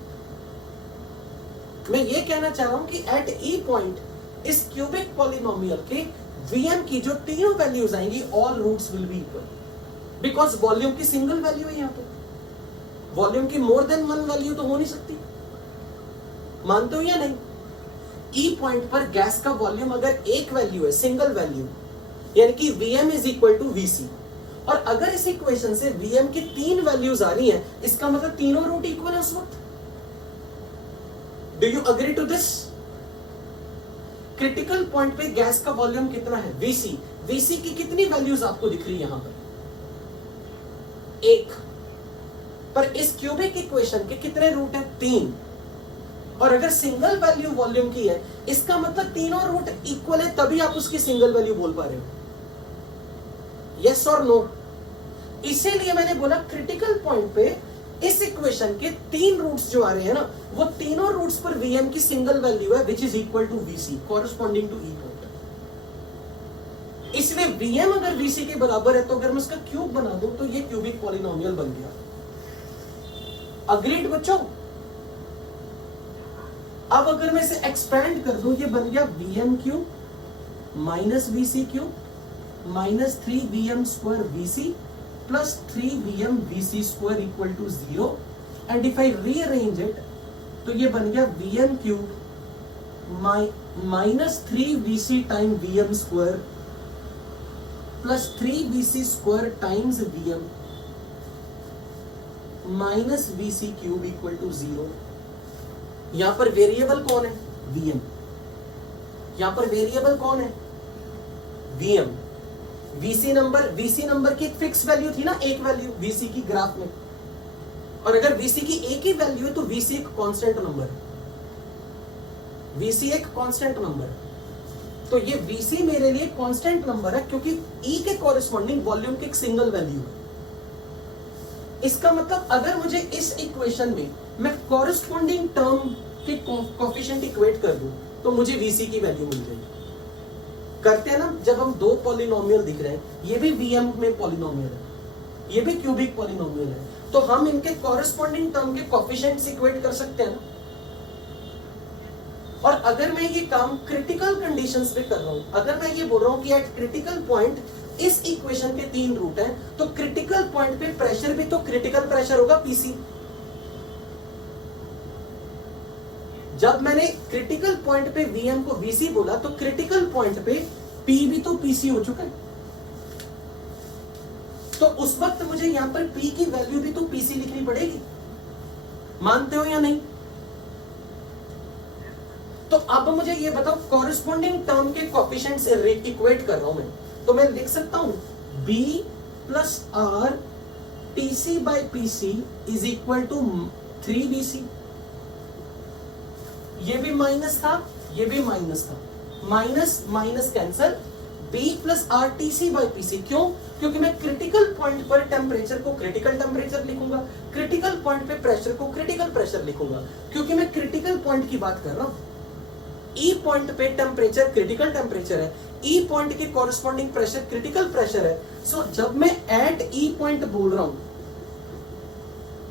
मैं ये कहना चाह रहा हूं कि एट ई पॉइंट इस क्यूबिक पॉलिनोमियल के Vm की जो तीनों वैल्यूज आएंगी, all roots will be equal, because volume की सिंगल वैल्यू है। यहां पे वॉल्यूम की मोर देन वन वैल्यू तो हो नहीं सकती, मानते हो या नहीं? ई पॉइंट पर गैस का वॉल्यूम अगर एक वैल्यू है, सिंगल वैल्यू, यानी कि Vm is equal to VC, और अगर इस इक्वेशन से Vm की तीन वैल्यूज आ रही हैं, इसका मतलब तीनों रूट इक्वल है उस वक्त। Do you agree to this? Critical point पे गैस का वॉल्यूम कितना है? VC। VC की कितनी वैल्यूज आपको दिख रही है यहां पर? एक। पर इस क्यूबिक इक्वेशन के कितने रूट हैं? तीन। और अगर सिंगल वैल्यू वॉल्यूम की है, इसका मतलब तीनों रूट इक्वल है, तभी आप उसकी सिंगल वैल्यू बोल पा रहे हो। यस और नो? इसीलिए मैंने बोला क्रिटिकल पॉइंट पे इस इक्वेशन के तीन रूट्स जो आ रहे हैं ना, वो तीनों रूट्स पर Vm की सिंगल वैल्यू है, which is equal to VC, corresponding to E point. इसलिए Vm अगर VC के बराबर है, तो अगर मैं उसका क्यूब बना दूं तो ये क्यूबिक पॉलिनोमियल बन गया। अग्रीड बच्चों? अब अगर मैं इसे एक्सपेंड कर दूं, ये बन गया Vm cube minus VC cube minus 3Vm square VC plus 3Vm VC square equal to 0, and if I rearrange it, तो ये बन गया Vm cube minus 3VC time Vm square plus 3VC square times Vm minus VC cube equal to 0। यहां पर variable कौन है? Vm। यहां पर वेरिएबल कौन है? Vm। VC नंबर की एक फिक्स वैल्यू थी ना, एक वैल्यू VC की ग्राफ में, और अगर VC की एक ही वैल्यू है तो VC एक कांस्टेंट नंबर है। VC एक कांस्टेंट नंबर है, तो ये VC मेरे लिए कांस्टेंट नंबर है, क्योंकि E के कॉरेस्पॉन्डिंग वॉल्यूम की एक सिंगल वैल्यू है। इसका मतलब अगर मुझे इस इक्वेशन में मैं कॉरेस्पॉन्डिंग टर्म के कोएफिशिएंट इक्वेट कर दूं, तो मुझे VC की वैल्यू मिल जाएगी। करते हैं ना, जब हम दो पॉलिनोमियल दिख रहे हैं, ये भी Vm में पॉलिनोमियल है, ये भी क्यूबिक पॉलिनोमियल है, तो हम इनके कॉरेस्पॉन्डिंग टर्म के कोएफिशिएंट्स इक्वेट कर सकते हैं ना। और अगर मैं ये काम क्रिटिकल कंडीशंस पे कर रहा हूं, अगर मैं ये बोल रहा हूं कि एट क्रिटिकल पॉइंट इस इक्वेशन के तीन रूट हैं, तो क्रिटिकल पॉइंट पे प्रेशर भी तो क्रिटिकल प्रेशर होगा PC। जब मैंने क्रिटिकल पॉइंट पे Vm को VC बोला, तो क्रिटिकल पॉइंट पे P भी तो PC हो चुका है, तो उस वक्त मुझे यहां पर P की वैल्यू भी तो PC लिखनी पड़ेगी। मानते हो या नहीं? तो अब मुझे ये बताओ, कॉरेस्पॉन्डिंग टर्म के कोएफिशिएंट से इक्वेट कर रहा हूं मैं, तो मैं लिख सकता हूं B plus R TC by PC is equal to 3VC। ये भी माइनस था, ये भी माइनस था, minus minus cancel, B plus R TC by PC। क्यों? क्योंकि मैं क्रिटिकल पॉइंट पर टेम्परेचर को क्रिटिकल टेम्परेचर लिखूंगा, क्रिटिकल पॉइंट पे प्रेशर को क्रिटिकल प्रेशर लिखूंगा, क्योंकि मैं क्रिटिकल पॉइंट की बात कर रहा हूं। E पॉइंट पे टेम्परेचर क्रिटिकल टेम्परेचर है, E पॉइंट के कॉरेस्पॉन्डिंग प्रेशर क्रिटिकल प्रेशर है। सो जब मैं एट E पॉइंट बोल रहा हूं,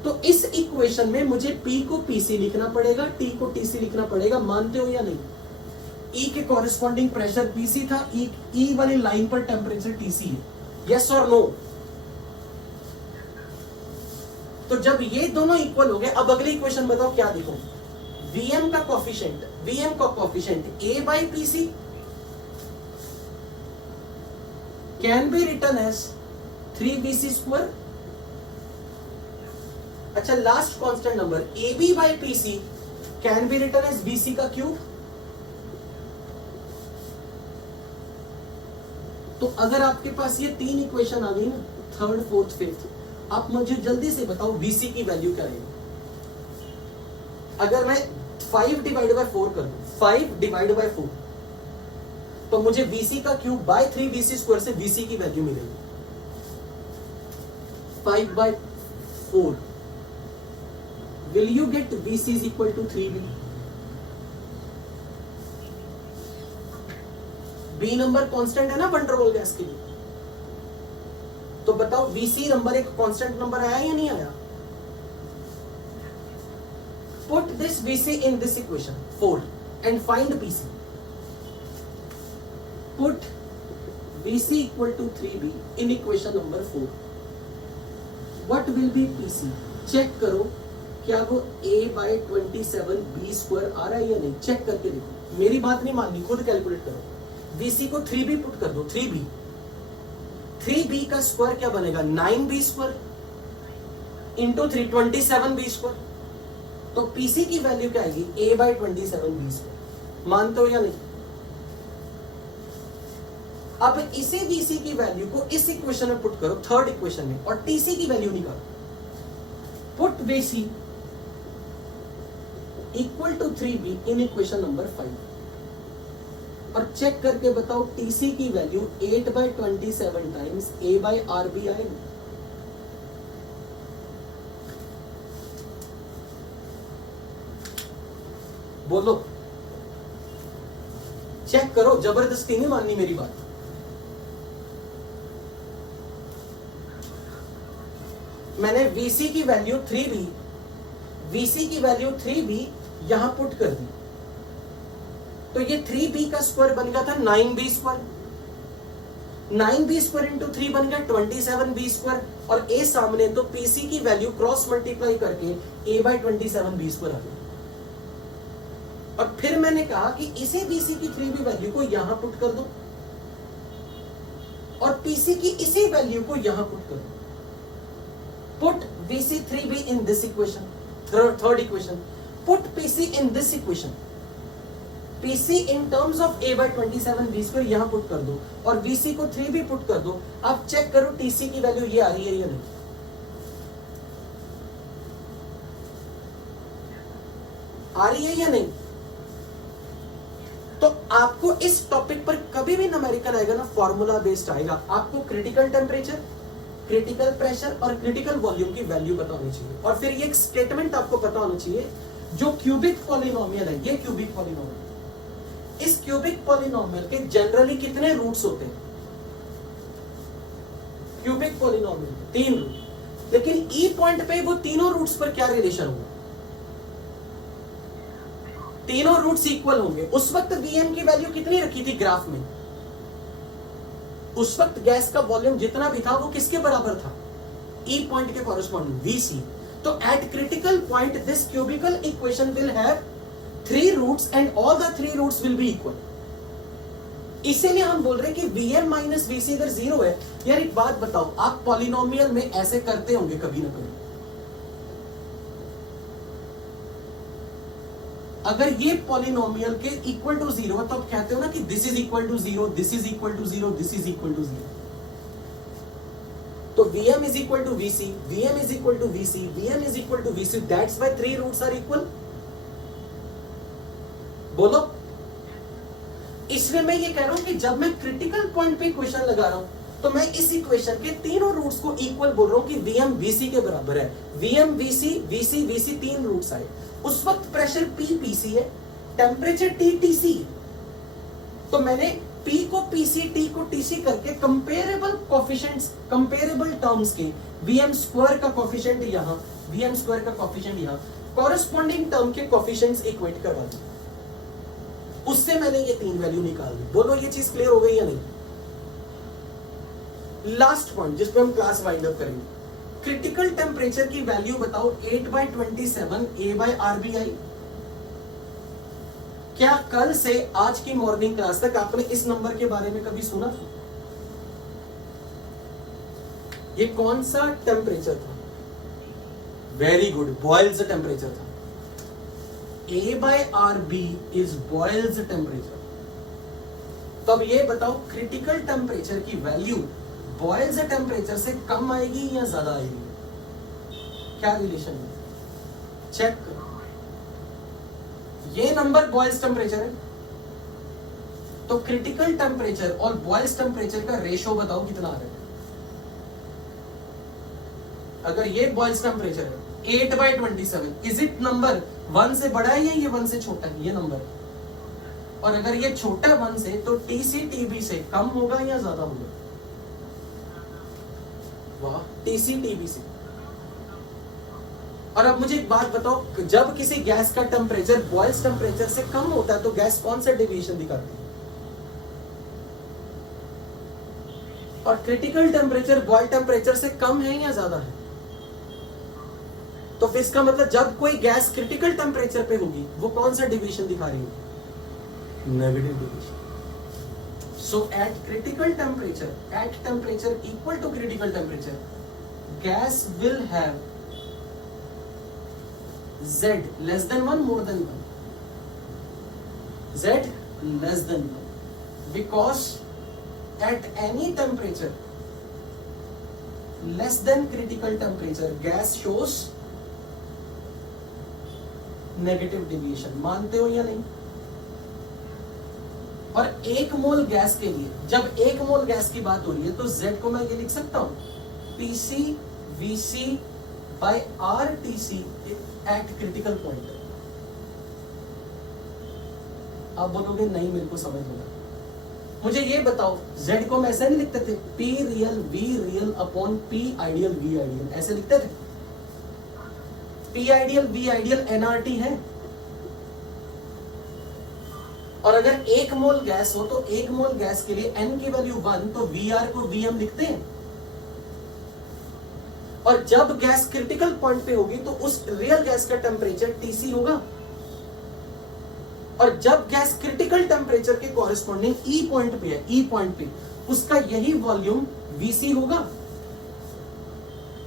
तो इस इक्वेशन में मुझे P को PC लिखना पड़ेगा, T को TC लिखना पड़ेगा। मानते हो या नहीं? E के कॉरेस्पॉन्डिंग प्रेशर PC था, E वाली लाइन पर टेम्परेचर TC है। यस और नो? तो जब ये दोनों इक्वल हो गए, अब अगली इक्वेशन बताओ क्या लिखूं? Vm का coefficient A by PC can be written as 3VC square. अच्छा, last constant number AB by PC can be written as BC का क्यूब। तो अगर आपके पास ये तीन इक्वेशन आ गई ना, थर्ड फोर्थ फिफ्थ, आप मुझे जल्दी से बताओ VC की वैल्यू क्या रहेगी? अगर मैं 5 डिवाइड बाय 4 कर दूं, 5 डिवाइड बाय 4, तो मुझे VC का क्यूब बाय 3VC स्क्वायर से VC की वैल्यू मिलेगी। 5 by 4, will you get VC is equal to 3V? B number constant है ना वंडर वॉल गैस के लिए, तो बताओ वीसी नंबर एक कांस्टेंट नंबर आया या नहीं आया? Put this VC in this equation 4 and find PC. Put VC equal to 3B in equation number 4. What will be PC? Check करो क्या वो A by 27 B स्क्वायर आ रहा है या नहीं, चेक करके देखो. मेरी बात नहीं माननी, खुद कैलकुलेट करो. VC को 3B पुट कर दो. 3B का स्क्वायर क्या बनेगा? 9B square into 3 27B square. तो PC की वैल्यू क्या आएगी? A by 27B square. मानते हो या नहीं? अब इसी VC की वैल्यू को इस इक्वेशन में पुट करो, थर्ड इक्वेशन में, और TC की वैल्यू निकालो. Put VC equal to 3B in equation number 5 और चेक करके बताओ TC की value 8 by 27 times A by RB आएगी. बोलो, चेक करो, जबरदस्ती नहीं माननी मेरी बात. मैंने VC की वैल्यू 3B यहां पुट कर दी, तो ये 3B का स्क्वायर बन गया था 9B square. 9B square into 3 बन गया 27B स्क्वायर, और A सामने, तो PC की वैल्यू क्रॉस मल्टीप्लाई करके A by 27B स्क्वायर आ गया. और फिर मैंने कहा कि इसी VC की 3B वैल्यू को यहां पुट कर दो और PC की इसी वैल्यू को यहां पुट कर दो. Put VC 3B in this equation, third equation. Put PC in this equation. PC in terms of A by 27B square यहां पुट कर दो और VC को 3B पुट कर दो. अब चेक करो TC की वैल्यू ये आ रही है या नहीं. आ रही है या नहीं? तो आपको इस टॉपिक पर कभी भी न्यूमेरिकल आएगा ना, फॉर्मूला बेस्ड आएगा. आपको क्रिटिकल टेम्परेचर, क्रिटिकल प्रेशर और क्रिटिकल वॉल्यूम की वैल्यू पता होनी चाहिए, और फिर ये एक स्टेटमेंट आपको पता होना चाहिए जो क्यूबिक पॉलिनोमियल है. ये क्यूबिक पॉलिनोमियल, इस क्यूबिक पॉलिनोमियल के जनरली कितने रूट्स होते हैं? क्यूबिक पॉलिनोमियल 3 रूट, लेकिन ई पॉइंट पे वो तीनों रूट्स पर क्या रिलेशन होगा? तीनों रूट्स इक्वल होंगे. उस वक्त Vm की वैल्यू कितनी रखी थी ग्राफ में? उस वक्त गैस का वॉल्यूम जितना भी था वो किसके बराबर था? ई पॉइंट के कॉरेस्पॉन्डिंग VC. तो at critical point this cubical equation will have 3 roots and all the 3 roots will be equal. इसीलिए हम बोल रहे हैं कि Vm माइनस VC इधर 0 है. यार एक बात बताओ, आप पॉलिनोमियल में ऐसे करते होंगे कभी ना कभी. अगर ये पॉलिनोमियल के इक्वल टू 0 है तो आप कहते हो ना कि this is equal to 0, this is equal to 0, this is equal to 0. तो Vm is equal to VC, Vm is equal to VC, Vm is equal to VC. That's why 3 roots are equal. बोलो. इसलिए मैं ये कह रहा हूं कि जब मैं क्रिटिकल पॉइंट पे इक्वेशन लगा रहा हूं तो मैं इस इक्वेशन के तीनों रूट्स को इक्वल बोल रहा हूं कि Vm VC के बराबर है. Vm VC, VC VC 3 roots आए. उस वक्त प्रेशर P PC है, टेम्परेचर T TC है. तो मैंने P को PC, T को TC करके कंपेरेबल कोफिशिएंट्स, कंपेरेबल टर्म्स के Vm स्क्वायर का कोफिशिएंट यहां, Vm स्क्वायर का कोफिशिएंट यहां, कॉरेस्पॉन्डिंग टर्म के कोफिशिएंट्स इक्वेट करवा दिए. उससे मैंने ये 3 वैल्यू निकाल दी. बोलो ये चीज क्लियर हो गई या नहीं? लास्ट पॉइंट जिस पे हम क्लास वाइंड अप करेंगे, क्रिटिकल टेम्परेचर की वैल्यू बताओ 8 by 27 A by RB आई. क्या कल से आज की मॉर्निंग क्लास तक आपने इस नंबर के बारे में कभी सुना था? ये कौन सा टेम्परेचर था? वेरी गुड, बॉयल्स टेम्परेचर था. A by RB is boils temperature. तो अब ये बताओ क्रिटिकल टेम्परेचर की वैल्यू बॉयल्स टेम्परेचर से कम आएगी या ज्यादा आएगी? क्या रिलेशन है? चेक करो. ये नंबर बॉयल्स टेम्परेचर है, तो क्रिटिकल टेम्परेचर और बॉयल्स टेम्परेचर का रेशो बताओ कितना आ रहा है? अगर ये बॉयल्स टेम्परेचर है 8 by 27, इज इट नंबर 1 से बड़ा है या ये 1 से छोटा है? ये नंबर. और अगर ये छोटा 1 से तो TC TB से कम होगा या ज्यादा होगा? वाह, TC TB से। और अब मुझे एक बात बताओ, जब किसी गैस का टेम्परेचर बॉयल्स टेम्परेचर से कम होता है तो गैस कौन सा डेविएशन दिखाती है? और क्रिटिकल टेम्परेचर बॉयल टेम्परेचर से कम है या ज्यादा है? तो फिर इसका मतलब जब कोई गैस क्रिटिकल टेम्परेचर पे होगी वो कौन सा डेविएशन दिखा रही होगी? Negative deviation. So at critical temperature, at temperature equal to critical temperature, gas will have Z less than 1, more than 1. Z less than 1. Because at any temperature less than critical temperature, gas shows negative deviation. मानते हो या नहीं? और 1 मोल gas के लिए, जब 1 मोल gas की बात हो रही है तो Z को मैं ये लिख सकता हूं PC VC by RTC eight critical point. आप बोलोगे नहीं मेरे को समझ में, मुझे ये बताओ, Z को हम ऐसे नहीं लिखते थे? P real V real upon P ideal V ideal, ऐसे लिखते थे? P ideal V ideal NRT है। और अगर 1 मोल गैस हो तो 1 मोल गैस के लिए N की वैल्यू 1, तो VR को V हम लिखते हैं। और जब गैस क्रिटिकल पॉइंट पे होगी तो उस रियल गैस का टेम्परेचर TC होगा, और जब गैस क्रिटिकल टेम्परेचर के कॉरेस्पॉन्डिंग E पॉइंट पे है, E पॉइंट पे उसका यही वॉल्यूम VC होगा,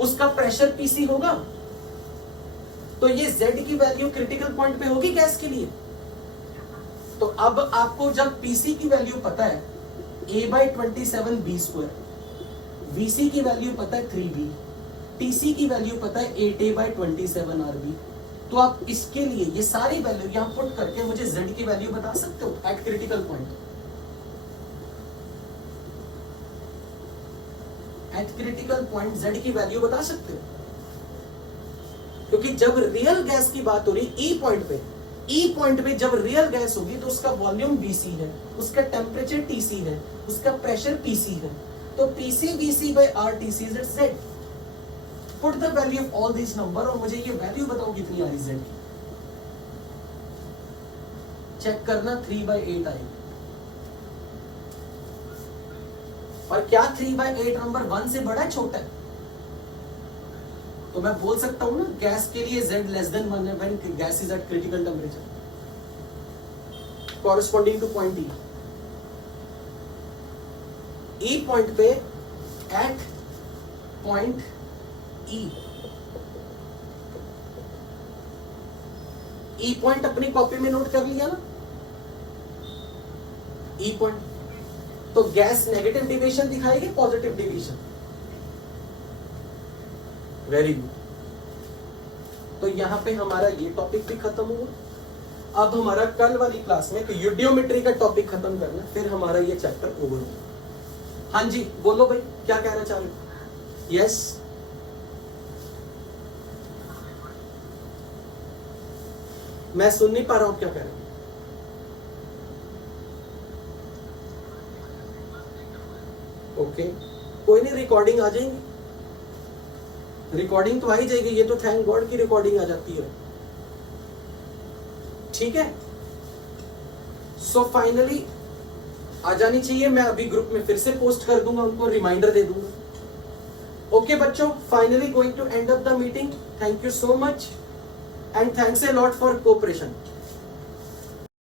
उसका प्रेशर PC होगा। तो ये Z की वैल्यू क्रिटिकल पॉइंट पे होगी गैस के लिए। तो अब आपको जब PC की वैल्यू पता है A/27B², VC की वैल्यू पता है 3B, TC की वैल्यू पता है 8A/27RB, तो आप इसके लिए ये सारी वैल्यू यहां पुट करके मुझे Z की वैल्यू बता सकते हो eight critical point. Eight critical point Z की वैल्यू बता सकते हो, क्योंकि जब रियल गैस की बात हो रही E पॉइंट पे, E पॉइंट पे जब रियल गैस होगी तो उसका वॉल्यूम BC है, उसका टेम्परेचर TC है, उसका प्रेशर PC है, तो PC VC by RTC is Z। Put the value of all this number और मुझे ये वैल्यू बताओ कितनी आ रही Z की। चेक करना 3/8 आएगी। और क्या 3/8 नंबर 1 से बड़ा है छोटा है? तो मैं बोल सकता हूं ना गैस के लिए Z less than 1 है when gas is eight critical temperature corresponding two point E point पे एट पॉइंट E पॉइंट अपनी कॉपी में नोट कर लिया ना? E पॉइंट, तो गैस नेगेटिव डिविएशन दिखाएगी, पॉजिटिव डिविएशन। Very good. तो यहां पे हमारा ये टॉपिक भी खत्म हुआ। अब हमारा कल वाली क्लास में यूडियोमेट्री का टॉपिक खत्म करना, फिर हमारा ये चैप्टर ओवर होगा। हाँ जी बोलो भाई, क्या कहना चाह रहे हो? यस मैं सुन नहीं पा रहा हूं क्या कह रहे हैं। ओके कोई नहीं, रिकॉर्डिंग आ जाएंगी, रिकॉर्डिंग तो आ ही जाएगी। ये तो थैंक गॉड की रिकॉर्डिंग आ जाती है। ठीक है, सो फाइनली आ जानी चाहिए। मैं अभी ग्रुप में फिर से पोस्ट कर दूंगा, उनको रिमाइंडर दे दूंगा। ओके बच्चों, finally going to end up the meeting. Thank you so much and thanks a lot for cooperation.